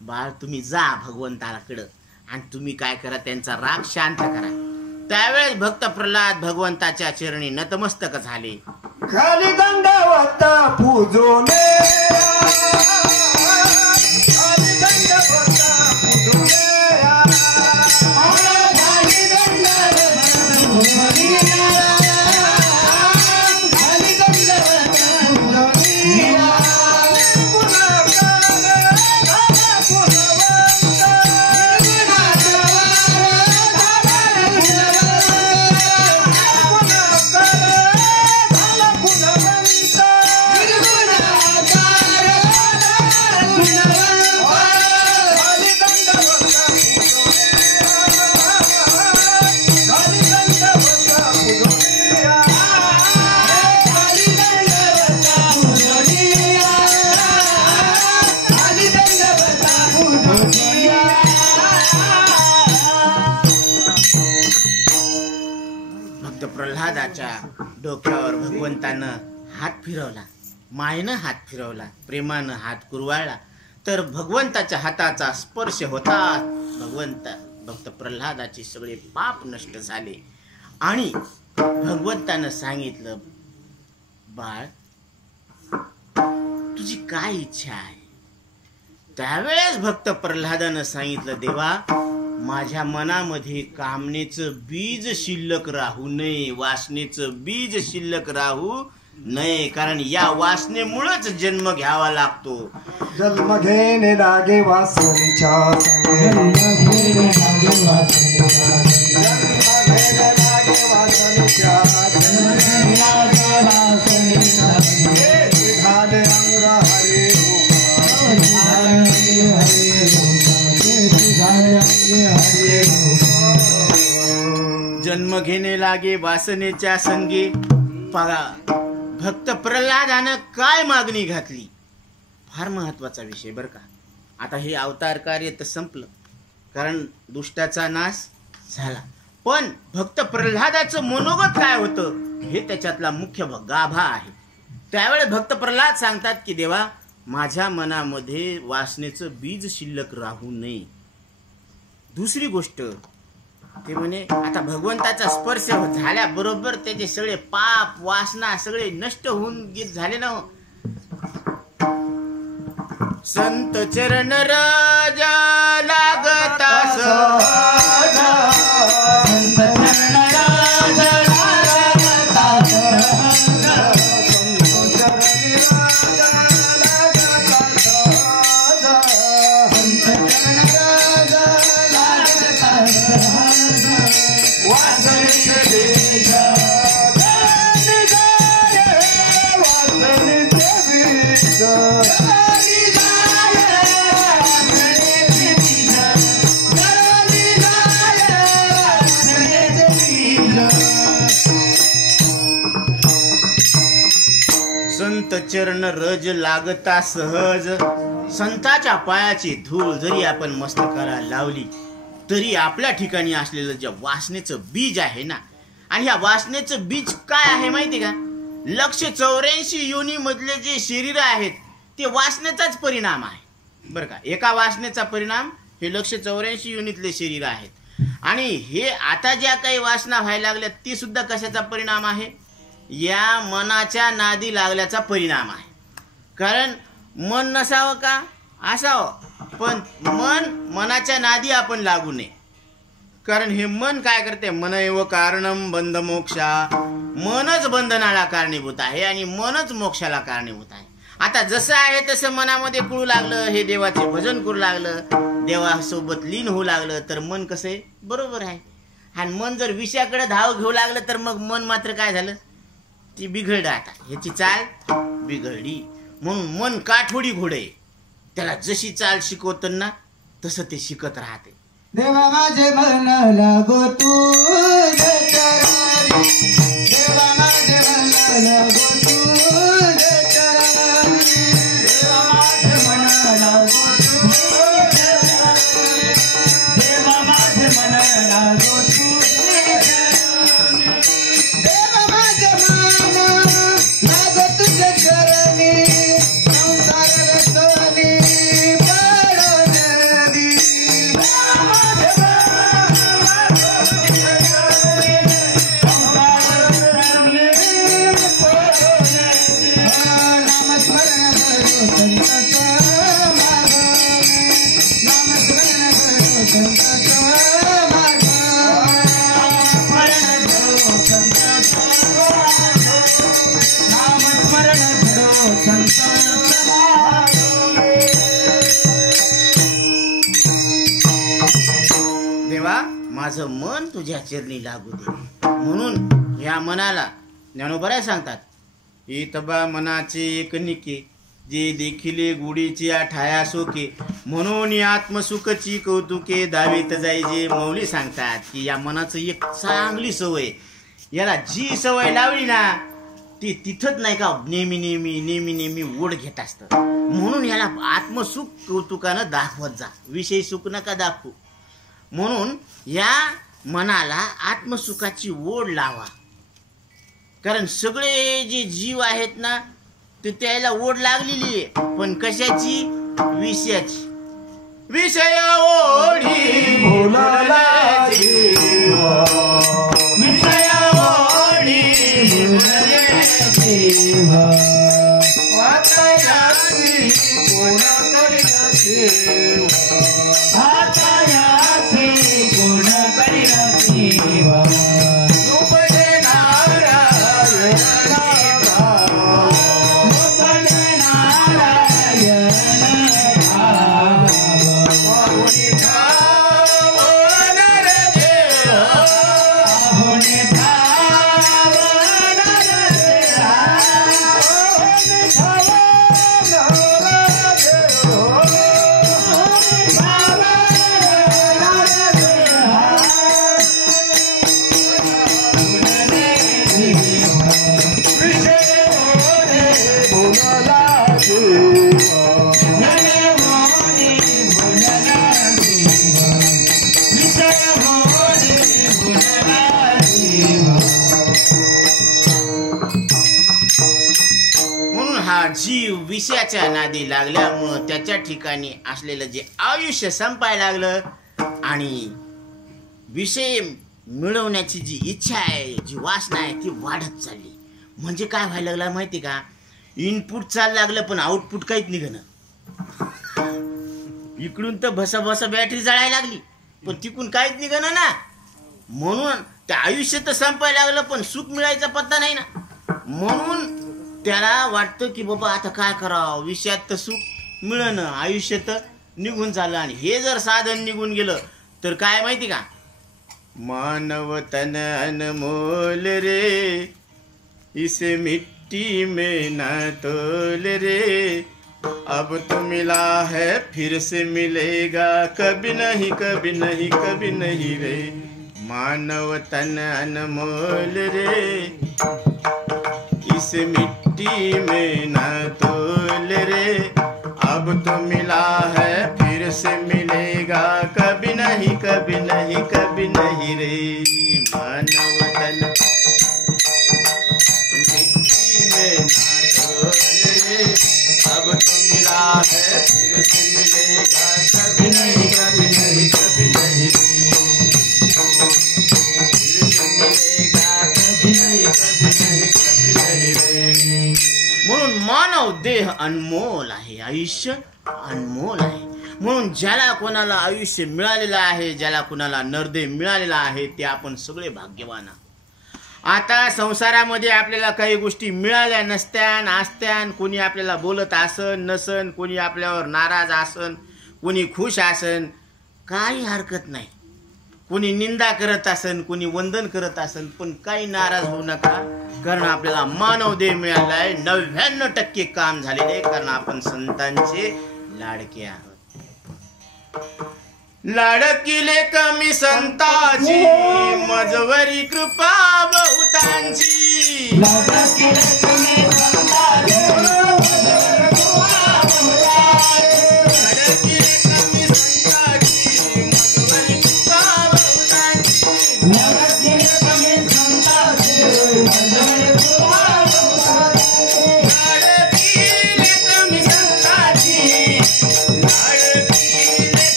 बाळ तुम्ही जा भगवंताकडं आणि तुम्ही काय करा, त्यांचा राग शांत करा. त्यावेळेस भक्त प्रल्हाद भगवंताच्या चरणी नतमस्तक झाले. खाली दंडवत पूजोने खाली दंडवत पूजोने खाली दंडवत पूजोने खाली दंडवत पूजोने प्रल्हादाच्या डोक्यावर भगवंतानं हात फिरवला, मायेनं हात फिरवला, प्रेमानं हात कुरवाळला. तर भगवंताच्या हाताचा स्पर्श होता भक्त प्रल्हादाचे सगळे पाप नष्ट झाले. आणि भगवंतानं सांगितलं, बाळ तुझी काय इच्छा आहे. त्यावेळेस भक्त प्रल्हादानं सांगितलं, देवा माझ्या मनामध्ये कामनेचं बीज शिल्लक राहू नये, वासनेचं बीज शिल्लक राहू नये, कारण या वासनेमुळेच जन्म घ्यावा लागतो. जन्म घेणे लागे वासनेच्या जन्म घेणे लागे वासनेच्या जन्म घेणे लागे वासनेच्या झाले अंग हरे जन्म घेणे लागे वासनेच्या संगे. पगा भक्त प्रल्हादानं काय मागणी घातली, फार महत्वाचा विषय बरं का. आता हे अवतार कार्य तर संपलं, कारण दुष्टाचा नाश झाला. पण भक्त प्रल्हादाचं मनोगत काय होतं हे त्याच्यातला मुख्य गाभा आहे. त्यावेळेस भक्त प्रल्हाद सांगतात की देवा, माझ्या मनामध्ये वासनेचं बीज शिल्लक राहू नये. दुसरी गोष्ट ते म्हणे, आता भगवंताचा स्पर्श झाल्याबरोबर त्याचे सगळे पाप वासना सगळे नष्ट होऊन गेले झाले ना. संत चरण रज लागता सहज, संत चरण रज लागता सहज, संत चरण रज लागता सहज, वासनेचे बीज संत चरण रज लागता सहज. संताच्या पायाची धूळ जरी आपण मस्तकाला लावली तरी आपल्या ठिकाणी असलेलं जे वासनेचं बीज आहे ना, आणि ह्या वासनेचं बीज काय आहे माहिती का, 184 योनी मधले जे शरीर आहेत ते वासनेचाच परिणाम आहे बरं का. एका वासनेचा परिणाम हे 184 योनीतले शरीर आहेत. आणि हे आता ज्या काही वासना व्हायला लागल्या ती सुद्धा कशाचा परिणाम आहे, या मनाच्या नादी लागल्याचा परिणाम आहे. कारण मन नसावं का, असावं, पण मनाच्या नादी आपण लागू नये. कारण हे मन काय करते, मन एव कारणम बंध मोक्षा, मनच बंधनाला कारणीभूत आहे आणि मनच मोक्षाला कारणीभूत आहे. आता जसं आहे तसं मनामध्ये कळू लागलं, हे देवाचे भजन करू लागलं, देवासोबत लीन होऊ लागलं तर मन कसं आहे, बरोबर आहे. आणि मन जर विषयाकडे धाव घेऊ लागलं तर मग मन मात्र काय झालं, ती बिघडलं. आता ह्याची चाल बिघडली. म्हणून मन काठोडी घोडे, त्याला जशी चाल शिकवताना तसं ते शिकत राहते. देवा माझे मन लागो तुझे चरणी, देवा माझे मन लागो तुझे चरणी, देवा माझे मन लागो तुझे चरणी, देवा माझे मन लागो तुझे चरणी, देवा माझे मन लागो तुझे चरणी, संसार रसनी पडो नदी, देवा माझं मन तुझ्या चरणी लागू दे. म्हणून या मनाला ज्ञानोबराय सांगतात, इतबा मनाचे एक निके, जे देखिले गुढीची ठाया सोके, म्हणून आत्मसुखची कौतुके दावीत जायचे. मौली सांगतात की या मनाचं एक चांगली सवय, याला जी सवय लावली ना ती तिथंच नाही का नेहमी नेहमी नेहमी नेहमी ओढ घेत असतं. म्हणून याला आत्मसुख कौतुकानं दाखवत जा, विषय सुख नका दाखवू. म्हणून या मनाला आत्मसुखाची ओढ लावा. कारण सगळे जे जीव आहेत ना ते त्याला ओढ लागलेली आहे, पण कशाची, विषयाची. विषय ओढी भुलला जीव, विषय ओढी भुलले जीव, वातायाची गुण करील जीव, वातायाची गुण करील जीव, उपजे नारायण भाव, उपजे नारायण भाव, पाहुणे भाव नर देव, पाहुणे भाव नर देव, पाहुणे भाव नर देव, पाहुणे भाव नर देव. हा जीव विषयाच्या नादी लागल्यामुळं त्याच्या ठिकाणी असलेलं जे आयुष्य संपायला लागलं आणि विषय मिळवण्याची जी इच्छा आहे, जी वासना आहे ती वाढत चालली. म्हणजे काय व्हायला लागलं माहिती का, इनपुट चाल लागलं पण आउटपुट काहीच निघणं. इकडून तर भसा भसा बॅटरी जळायला लागली पण तिकडून काहीच निघणं ना. म्हणून त्या आयुष्य तर संपायला लागलं पण सुख मिळायचा पत्ता नाही ना. म्हणून त्याला वाटतं की बाबा आता काय करावं, विषयात तर सुख मिळणं, आयुष्य तर निघून चाललं. आणि हे जर साधन निघून गेलं तर काय माहिती का, मानव तन अनमोल रे, इसे मिट्टी में न तोल रे, अब तो मिला है फिर से मिलेगा, कभी नहीं कभी नहीं कभी नहीं रे. मानव तन अनमोल रे, इस मिट्टी में न तोल रे, अब तो मिला है फिर से मिलेगा, कभी नहीं कभी नहीं कभी नहीं रे. मानव तन मिट्टी में न तोल रे, अब तो मिला है फिर से मिलेगा, कभी नहीं कभी नहीं कभी नहीं रे. म्हणून मानव देह अनमोल आहे, आयुष्य अनमोल आहे. म्हणून ज्याला कोणाला आयुष्य मिळालेलं आहे, ज्याला कोणाला नरदेह मिळालेला आहे ते आपण सगळे भाग्यवान आहोत. आता संसारामध्ये आपल्याला काही गोष्टी मिळाल्या नसत्यान असत्यान, कोणी आपल्याला बोलत आसन नसन, कोणी आपल्यावर नाराज आसन, कोणी खुश आसन, काही हरकत नाही. कोणी निंदा करत असन, कोणी वंदन करत असन, पण काही नाराज होऊ नका, कारण आपल्याला मानव देह मिळाला आहे. 99% काम झालेले, कारण आपण संतांचे लाडके आहोत. लाडकिले कमी संताची, मजवरी कृपा बहुतांची. लाडकिले कमी संताची,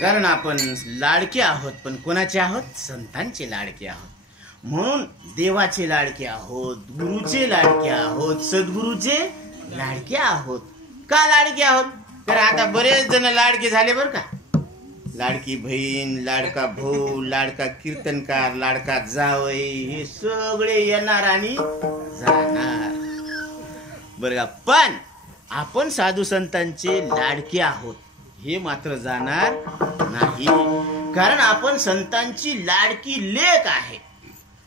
कारण आपण लाडके आहोत, पण कोणाचे आहोत, संतांचे लाडके आहोत. म्हणून देवाचे लाडके आहोत, गुरुचे लाडके आहोत, सद्गुरूचे लाडके आहोत. का लाडके आहोत, तर आता बरेच जण लाडके झाले बर का. लाडकी बहीण, लाडका भाऊ, लाडका कीर्तनकार, लाडका जावई, हे सगळे येणार आणि जाणार बरं का. पण आपण साधू संतांचे लाडके आहोत हे मात्र जाणार नाही, कारण आपण संतांची लाडकी लेक आहे.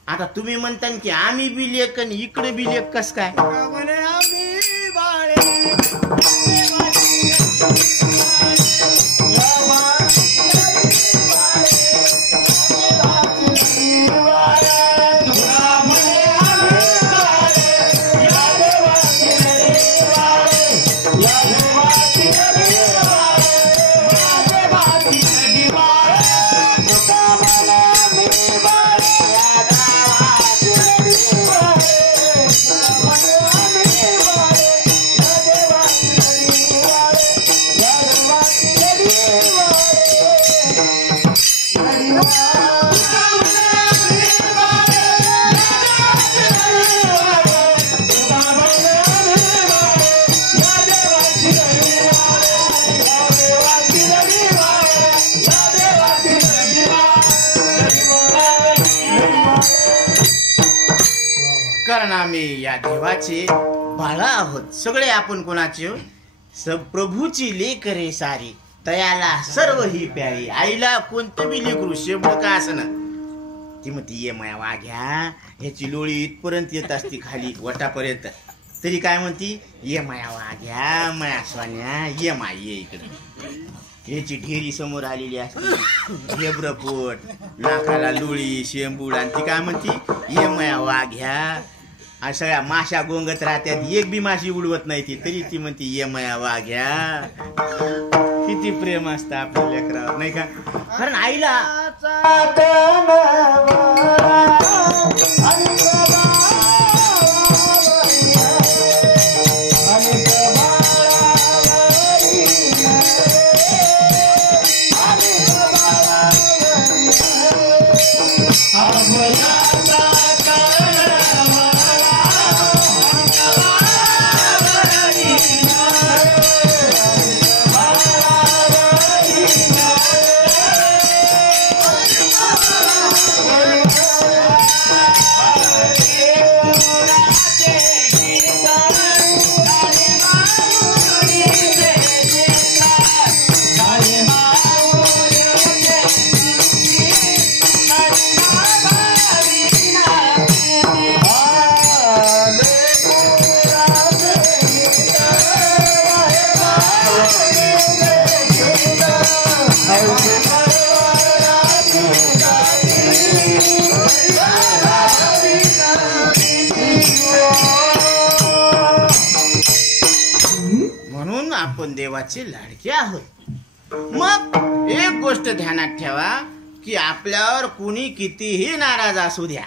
आता तुम्ही म्हणता की आम्ही बी लेक आणि इकडे बी लेक कस काय, कारण आम्ही या देवाचे बाळा आहोत. सगळे आपण कोणाचे हो? सब प्रभूची लेकरे सारी, तयाला सर्व ही प्यारी. आईला कोणतं बी लेकरू शेबड का असं ना, ती म्हणते ये माया वाघ्या. ह्याची लोळी इथपर्यंत येत असती खाली वटापर्यंत, तरी काय म्हणती ये माया वाघ्या, माया सोन्या, ये माय ये इकडे. ह्याची ढेरी समोर आलेली असते, हेब्रपोट, नाकाला लोळी शेंबूड, आणि ती काय म्हणती ये माया वाघ्या. सगळ्या माशा गोंगत राहत्यात, एक बी माशी उडवत नाही ती, तरी ती म्हणती ये माया वाघ्या. किती प्रेम असतं आपल्या लेकरावर, नाही का? कारण आईला आपण देवाचे लाडके आहोत. मग एक गोष्ट ध्यानात ठेवा की आपल्यावर कुणी कितीही नाराज असू द्या,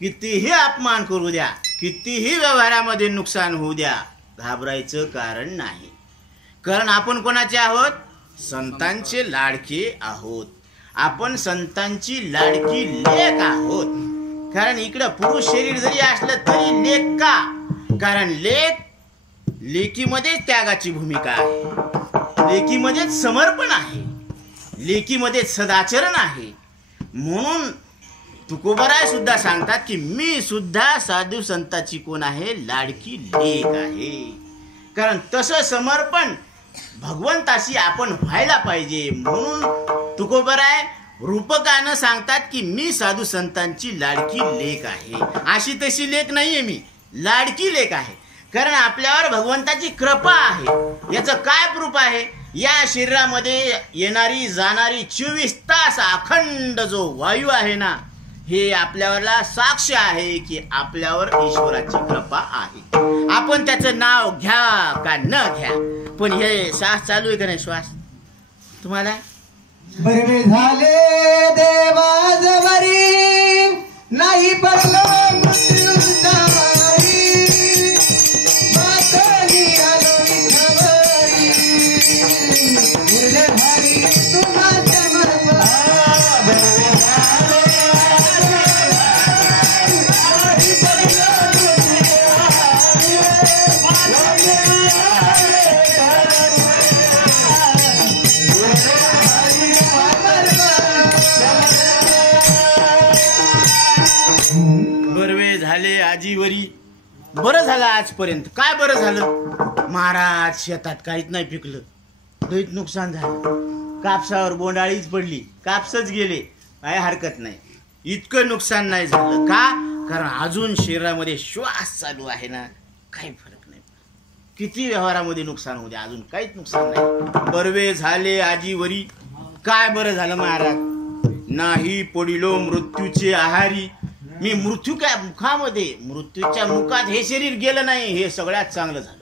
कितीही अपमान करू द्या, कितीही व्यवहारामध्ये नुकसान होऊ द्या, घाबरायचं कारण नाही. कारण आपण कोणाचे आहोत? संतांचे लाडके आहोत. आपण संतांची लाडकी लेक आहोत. कारण इकडं पुरुष शरीर जरी असलं तरी लेक का? कारण लेकीमध्ये त्यागाची भूमिका आहे, लेकीमध्ये समर्पण आहे, लेकीमध्ये सदाचरण आहे. म्हणून तुकोबराय सुद्धा सांगतात की मी सुद्धा साधू संताची कोण आहे? लाडकी लेक आहे. कारण तसं समर्पण भगवंताशी आपण व्हायला पाहिजे. म्हणून तुकोबराय रूपकानं सांगतात की मी साधू संतांची लाडकी लेक आहे. अशी तशी लेक नाहीये, मी लाडकी लेक आहे. कारण आपल्यावर भगवंताची कृपा आहे. याचं काय प्रूफ आहे? या शरीरामध्ये येणारी जाणारी 24 तास अखंड जो वायू आहे ना, हे आपल्यावरला साक्ष आहे की आपल्यावर ईश्वराची कृपा आहे. आपण त्याचं नाव घ्या का न घ्या, पण हे श्वास चालू आहे का नाही? श्वास तुम्हाला बरे झाले देवाजवरी नाही पडलं मृत्यूचा वारी. मातनी आलो विठवरी उरले भारी तुम्हा समर्पण. बरे झाले नाही पडलं बरवे झाले आजीवरी. बरं झालं आजपर्यंत. काय बरं झालं महाराज? शेतात काहीच नाही पिकलं, लईच नुकसान झालं. कापसावर बोंडाळीच पडली, कापसच गेले, काय हरकत नाही. इतकं नुकसान नाही झालं का? कारण अजून शरीरामध्ये श्वास चालू आहे ना, काही फरक नाही. किती व्यवहारामध्ये नुकसान होऊ द्या, अजून काहीच नुकसान नाही. बरवे झाले आजीवरी. काय बरं झालं महाराज? नाही पडिलो मृत्यूचे आहारी. मी मृत्यू काय मुखामध्ये, मृत्यूच्या मुखात हे शरीर गेलं नाही, हे सगळ्यात चांगलं झालं.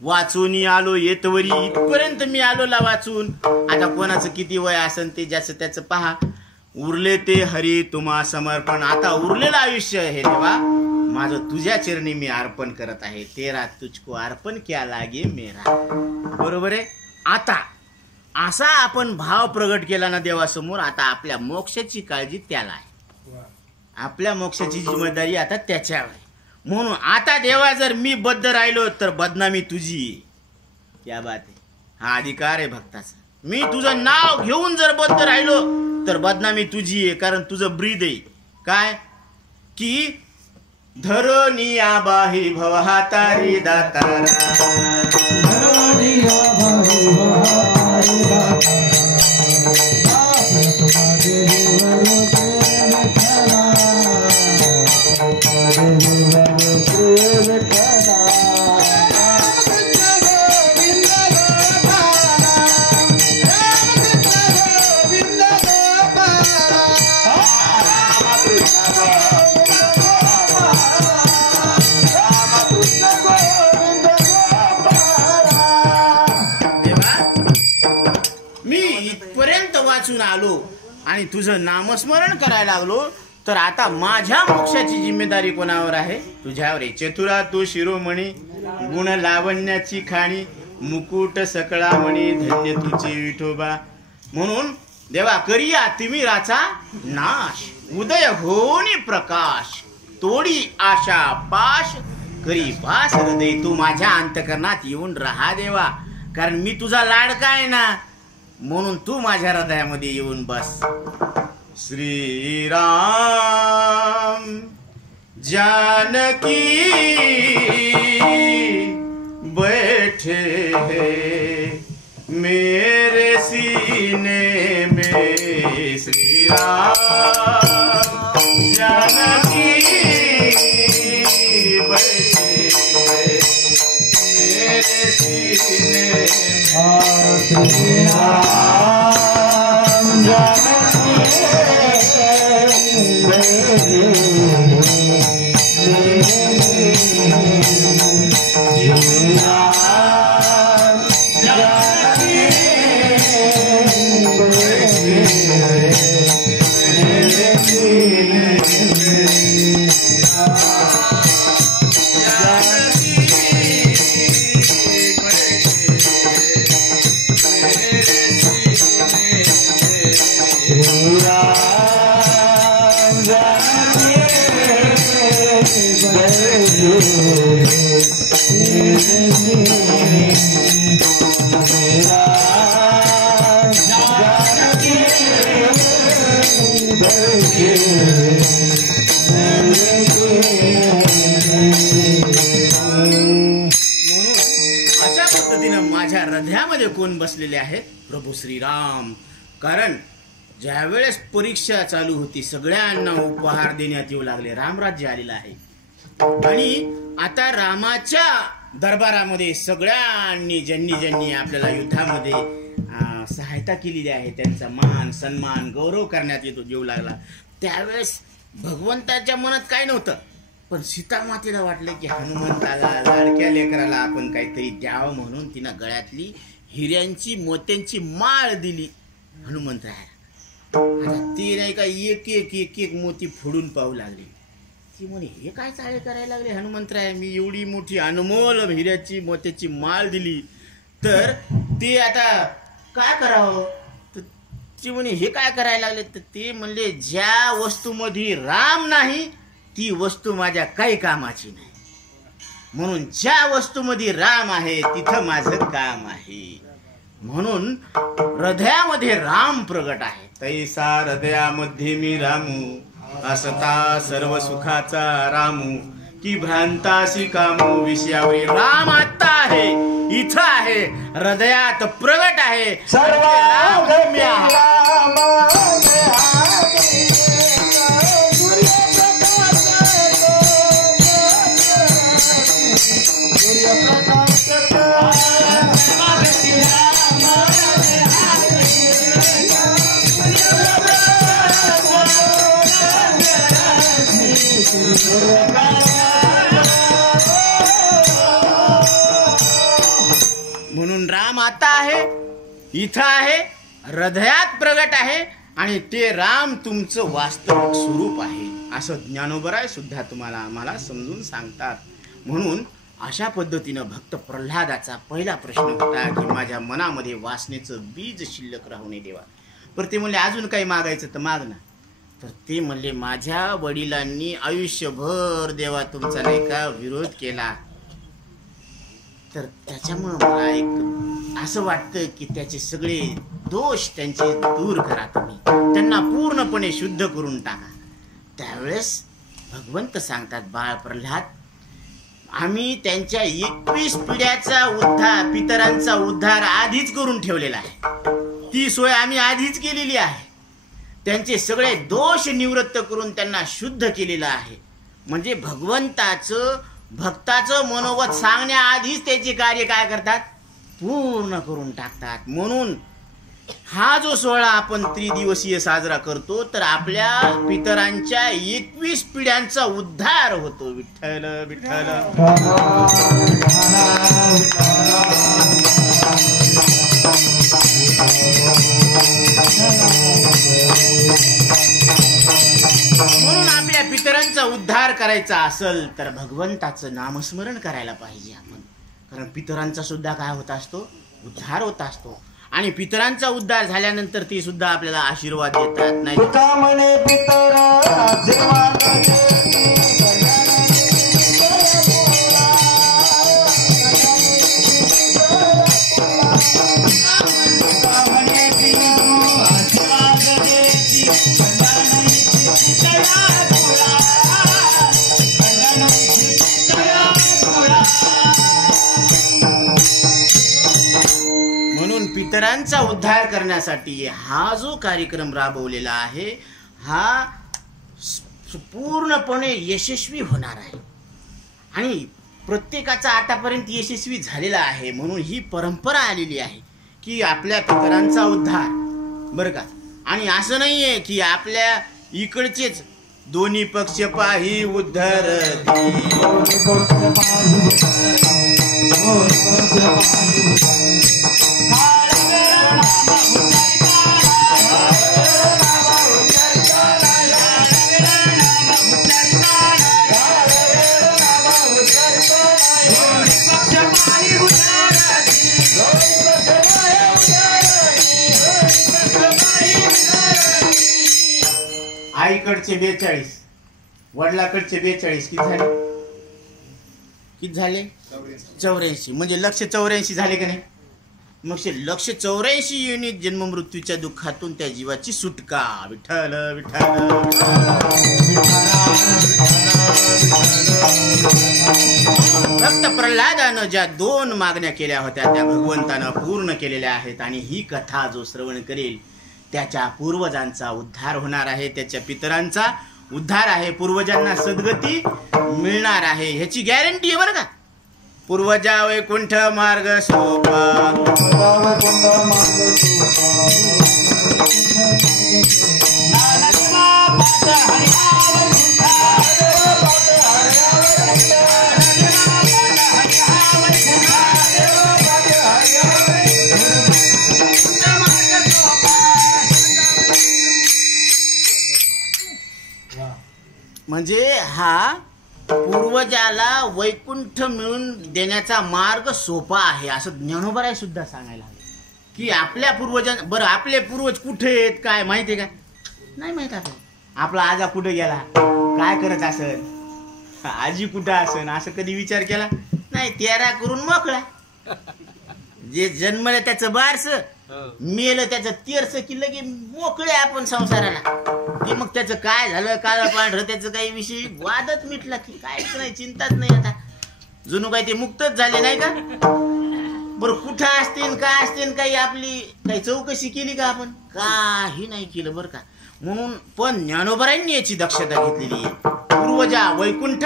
वाचून आलो येतवरी. इथपर्यंत मी आलो ला वाचून. आता कोणाचं किती वय असन ते ज्याचं त्याचं पहा. उरले ते हरी तुम्हा समर्पण. आता उरलेलं आयुष्य हे देवा माझं तुझ्या चरणी मी अर्पण करत आहे. तेरा तुझको अर्पण क्या लागे मेरा. बरोबर आहे. आता असा आपण भाव प्रगट केला ना देवासमोर, आता आपल्या मोक्षाची काळजी त्याला आहे, आपल्या मोक्षाची जिम्मेदारी आता त्याच्यावर आहे. म्हणून आता देवा जर मी बद्ध राहिलो तर बदनामी तुझी. क्या बात आहे. हा अधिकार आहे भक्ताचा. मी तुझं नाव घेऊन जर बद्ध राहिलो तर बदनामी तुझी आहे. कारण तुझं ब्रीद आहे काय की धरणी आबाही भवहातारी दातारा वाचून आलो आणि तुझं नामस्मरण करायला लागलो तर आता माझ्या मोक्षाची जिम्मेदारी कोणावर आहे? तुझ्यावर आहे. चतुरा तू शिरोमणी गुण लावण्याची खाणी मुकुट सकळा मणी धन्य तुझी विठोबा. म्हणून देवा करिया तिमिराचा नाश उदय होनी प्रकाश तोडी आशा पाश करी भास हृदय. तू माझ्या अंतकरणात येऊन राहा देवा, कारण मी तुझा लाडका आहे ना, म्हणून तू माझ्या हृदयामध्ये येऊन बस. श्रीराम जानकी बैठे हैं मेरे सीने में. श्रीराम जानकी बैठे मेरे सीने माझ्या हृदयामध्ये कोण बसलेले आहेत? प्रभू श्रीराम. कारण ज्या वेळेस परीक्षा चालू होती सगळ्यांना उपहार देण्यात येऊ लागले, रामराज्य आलेलं आहे आणि आता रामाच्या दरबारामध्ये सगळ्यांनी ज्यांनी आपल्याला युद्धामध्ये सहायता केलेली आहे त्यांचा मान सन्मान गौरव करण्यात येऊ लागला. त्यावेळेस भगवंताच्या मनात काय नव्हतं, पण सीतामातेला वाटलं की हनुमंताला लाडक्या लेकराला आपण काहीतरी द्यावं, म्हणून तिनं गळ्यातली हिऱ्यांची मोत्यांची माळ दिली हनुमंतरायाला. आता ती नाही का एक एक एक एक मोती फोडून पाहू लागली. ती म्हणे हे काय चाळे करायला लागले हनुमंतराय, मी एवढी मोठी अनमोल हिऱ्याची मोत्याची माळ दिली तर ते आता काय करावं? तर ती म्हणे हे काय करायला लागले? तर ते म्हणले ज्या वस्तूमध्ये राम नाही ती वस्तू माझ्या काही कामाची नाही, म्हणून ज्या वस्तूमध्ये राम आहे तिथं माझं काम आहे. म्हणून हृदयामध्ये राम प्रगट आहे. तैसा हृदयामध्ये मी रामू असता सर्व सुखाचा रामू की भ्रांतासी कामू विषयावरी. राम आता आहे, इथं आहे, हृदयात प्रगट आहे. सर्व म्हणून राम आता आहे, इथं आहे, हृदयात प्रगट आहे आणि ते राम तुमचं वास्तविक स्वरूप आहे असं ज्ञानोबराय सुद्धा तुम्हाला आम्हाला समजून सांगतात. म्हणून अशा पद्धतीनं भक्त प्रल्हादाचा पहिला प्रश्न होता की माझ्या मनामध्ये वासनेचं बीज शिल्लक राहू नये देवा. पर ते म्हणले अजून काही मागायचं तर माग ना. तर ते म्हणले माझ्या वडिलांनी आयुष्यभर देवा तुमचा नाही का विरोध केला, तर त्याच्यामुळं मला एक असं वाटतं की त्याचे सगळे दोष त्यांचे दूर करा, तुम्ही त्यांना पूर्णपणे शुद्ध करून टाका. त्यावेळेस भगवंत सांगतात, बाळ प्रल्हाद, आम्ही त्यांच्या 21 पिढ्याचा उद्धार, पितरांचा उद्धार आधीच करून ठेवलेला आहे. ती सोय आम्ही आधीच केलेली आहे. त्यांचे सगळे दोष निवृत्त करून त्यांना शुद्ध केलेलं आहे. म्हणजे भक्ताचं मनोगत सांगण्याआधीच त्याचे कार्य काय करतात, पूर्ण करून टाकतात. म्हणून हा जो सोहळा आपण त्रिदिवसीय साजरा करतो, तर आपल्या पितरांच्या 21 पिढ्यांचा उद्धार होतो. विठ्ठल विठ्ठल. म्हणून आपल्या पितरांचा उद्धार करायचा असेल तर भगवंताचं नामस्मरण करायला पाहिजे आपण. कारण पितरांचा सुद्धा काय होत असतो, उद्धार होत असतो. आणि पितरांचा उद्धार झाल्यानंतर ते सुद्धा आपल्याला आशीर्वाद देतात. नाही पितरांचा उद्धार करण्यासाठी हा जो कार्यक्रम राबवलेला आहे, हा पूर्णपणे यशस्वी होणार आहे. आणि प्रत्येकाचा आतापर्यंत यशस्वी झालेला आहे. म्हणून ही परंपरा आलेली आहे की आपल्या पितरांचा उद्धार, बरं का. आणि असं नाहीये की आपल्या इकडचेच दोन्ही पक्ष पाही उद्धर, आईकडचे 42, वडिलाकडचे 42, किती झाले 84. म्हणजे 184 झाले का नाही. मग 184 युनिट जन्म मृत्यूच्या दुःखातून त्या जीवाची सुटका. विठ्ठल विठ्ठल. भक्त प्रल्हादानं ज्या 2 मागण्या केल्या होत्या त्या भगवंतानं पूर्ण केलेल्या आहेत. आणि ही कथा जो श्रवण करेल त्याच्या पूर्वजांचा उद्धार होणार आहे, त्याच्या पितरांचा उद्धार आहे, पूर्वजांना सद्गती मिळणार आहे, ह्याची गॅरंटी आहे बरं का. पूर्वजा वैकुंठ मार्ग सोपा, म्हणजे हा पूर्वजाला वैकुंठ मिळून देण्याचा मार्ग सोपा आहे असं ज्ञानोबराय सुद्धा सांगायला हवे. की आपल्या पूर्वजांना, बरं आपले पूर्वज कुठे आहेत काय माहिती आहे का, नाही माहित. आपला आजा कुठे गेला, काय करत असेल, आजी कुठं असेल, असं कधी विचार केला नाही. 13 करून मोकळा. जे जन्मलं त्याचं 12, मेलं त्याचं 13 की लगे मोकळे आपण संसाराला. की मग त्याचं काय झालं, काळं पांढरं, त्याचं काही विषयी वादच मिटला की काहीच नाही, चिंताच नाही. आता जणू काही ते मुक्तच झाले नाही का. बरं कुठं असतील काय असतील, काही आपली काही चौकशी केली का आपण, काही नाही केलं बरं का. म्हणून पण ज्ञानोबरांनी याची दक्षता घेतलेली आहे. पूर्वजा वैकुंठ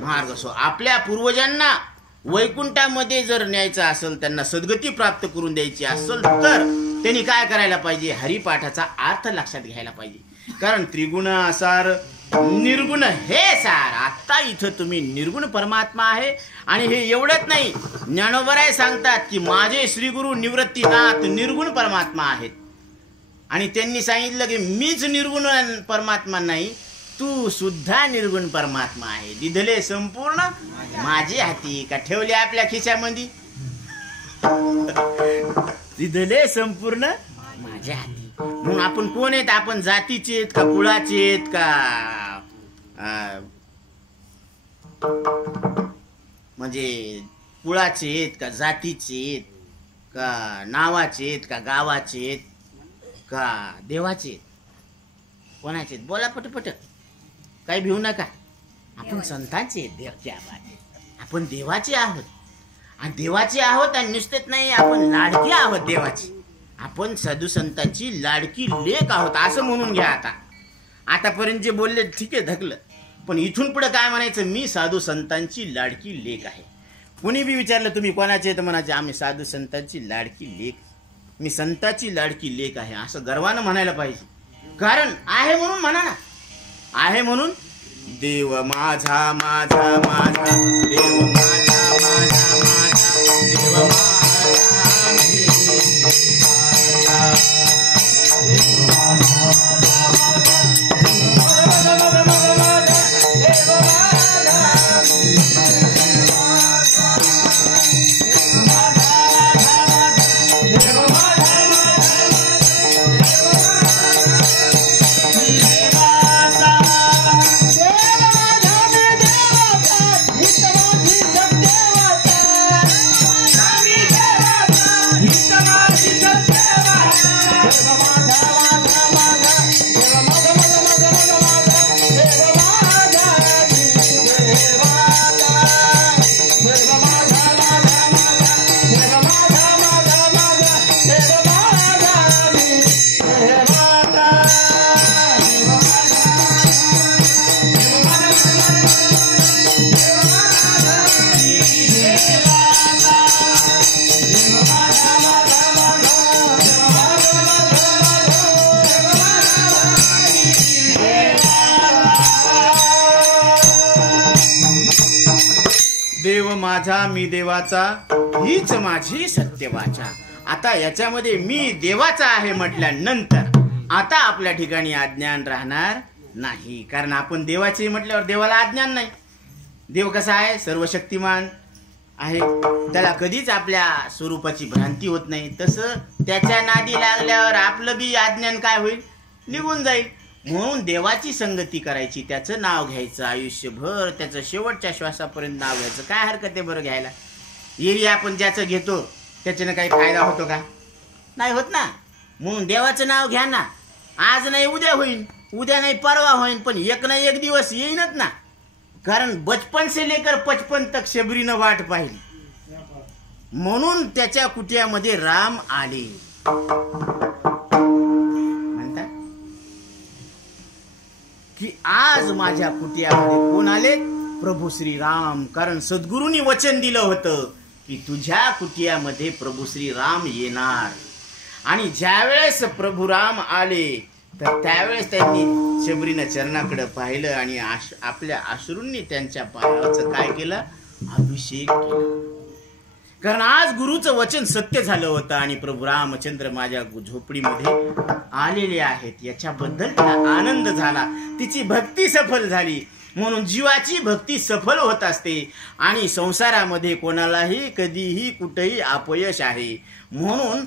मार्ग सो, आपल्या पूर्वजांना वैकुंठामध्ये जर न्यायचं असेल, त्यांना सद्गती प्राप्त करून द्यायची असेल तर त्यांनी काय करायला पाहिजे, हरिपाठाचा अर्थ लक्षात घ्यायला पाहिजे. कारण त्रिगुण असार निर्गुण हे सार. आता इथं तुम्ही निर्गुण परमात्मा आहे. आणि हे एवढंच नाही, ज्ञानोबराय सांगतात की माझे श्रीगुरु निवृत्तीनाथ निर्गुण परमात्मा आहेत. आणि त्यांनी सांगितलं की मीच निर्गुण परमात्मा नाही, तू सुद्धा निर्गुण परमात्मा आहे. दिधले संपूर्ण माझे हाती, का ठेवले आपल्या खिशामध्ये, दिधले संपूर्ण माझ्या हाती. म्हणून आपण कोण आहेत, आपण जातीचे आहेत का, कुळाचे आहेत का, म्हणजे कुळाचे आहेत का, जातीचे आहेत का, नावाचे आहेत का, गावाचे आहेत का, देवाचे आहेत, कोणाचे आहेत, बोला पटपट, काही भिवू नका. आपण संतांचे देवचे आहोत, आपण देवाचे आहोत. आणि देवाचे आहोत आणि नुसतेच नाही, आपण लाडके आहोत देवाची. आपण साधू संतांची लाडकी लेक आहोत असं म्हणून घ्या. आतापर्यंत जे बोलले ठीक आहे धकलं, पण इथून पुढे काय म्हणायचं, मी साधू संतांची लाडकी लेक आहे. कुणी बी विचारलं तुम्ही कोणाचे, तर म्हणायचे आम्ही साधू संतांची लाडकी लेक, मी संतांची लाडकी लेक आहे असं गर्वानं म्हणायला पाहिजे. कारण आहे म्हणून म्हणा ना, आहे म्हणून. देव माझा माझा माझा, देव माझा माझा माझा, देव माझा मी देवाचा. देव माझा मी देवाचा, हीच माझी सत्यवाचा. आता याच्यामध्ये मी देवाचा आहे म्हटल्यानंतर आता आपल्या ठिकाणी अज्ञान राहणार नाही. कारण आपण देवाचे म्हटल्यावर देवाला अज्ञान नाही. देव कसा आहे, सर्वशक्तिमान आहे, त्याला कधीच आपल्या स्वरूपाची भ्रांती होत नाही. तसं त्याच्या नादी लागल्यावर आपलं बी अज्ञान काय होईल, निघून जाईल. म्हणून देवाची संगती करायची, त्याचं नाव घ्यायचं आयुष्यभर, त्याचं शेवटच्या श्वासापर्यंत नाव घ्यायचं. काय हरकत आहे बरं घ्यायला. एरी आपण ज्याचं घेतो त्याच्यानं काही फायदा होतो का, नाही होत ना. म्हणून देवाचं नाव घ्या ना. आज नाही उद्या होईल, उद्या नाही परवा होईल, पण एक ना एक दिवस येईनच ना. कारण बचपन से लेकर 55 तक शबरीनं वाट पाहिली. म्हणून त्याच्या कुटियामध्ये राम आले. की आज माझ्या कुटियामध्ये कोण आले, प्रभू श्रीराम. कारण सद्गुरूंनी वचन दिलं होतं की तुझ्या कुटियामध्ये प्रभू श्रीराम येणार. आणि ज्यावेळेस प्रभू राम आले तर त्यावेळेस त्यांनी शबरीनं चरणाकडे पाहिलं आणि आपल्या अश्रूंनी त्यांच्या पायाचं काय केलं, अभिषेक केला. कारण आज गुरुचं वचन सत्य झालं होतं आणि प्रभू रामचंद्र माझ्या झोपडीमध्ये आलेले आहेत याच्याबद्दल तिला आनंद झाला. तिची भक्ती सफल झाली. म्हणून जीवाची भक्ती सफल होत असते आणि संसारामध्ये कोणालाही कधीही कुठेही अपयश आहे. म्हणून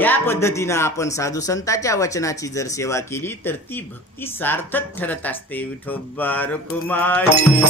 या पद्धतीनं आपण साधू संतांच्या वचनाची जर सेवा केली तर ती भक्ती सार्थक ठरत असते. विठोबा रुक्माई.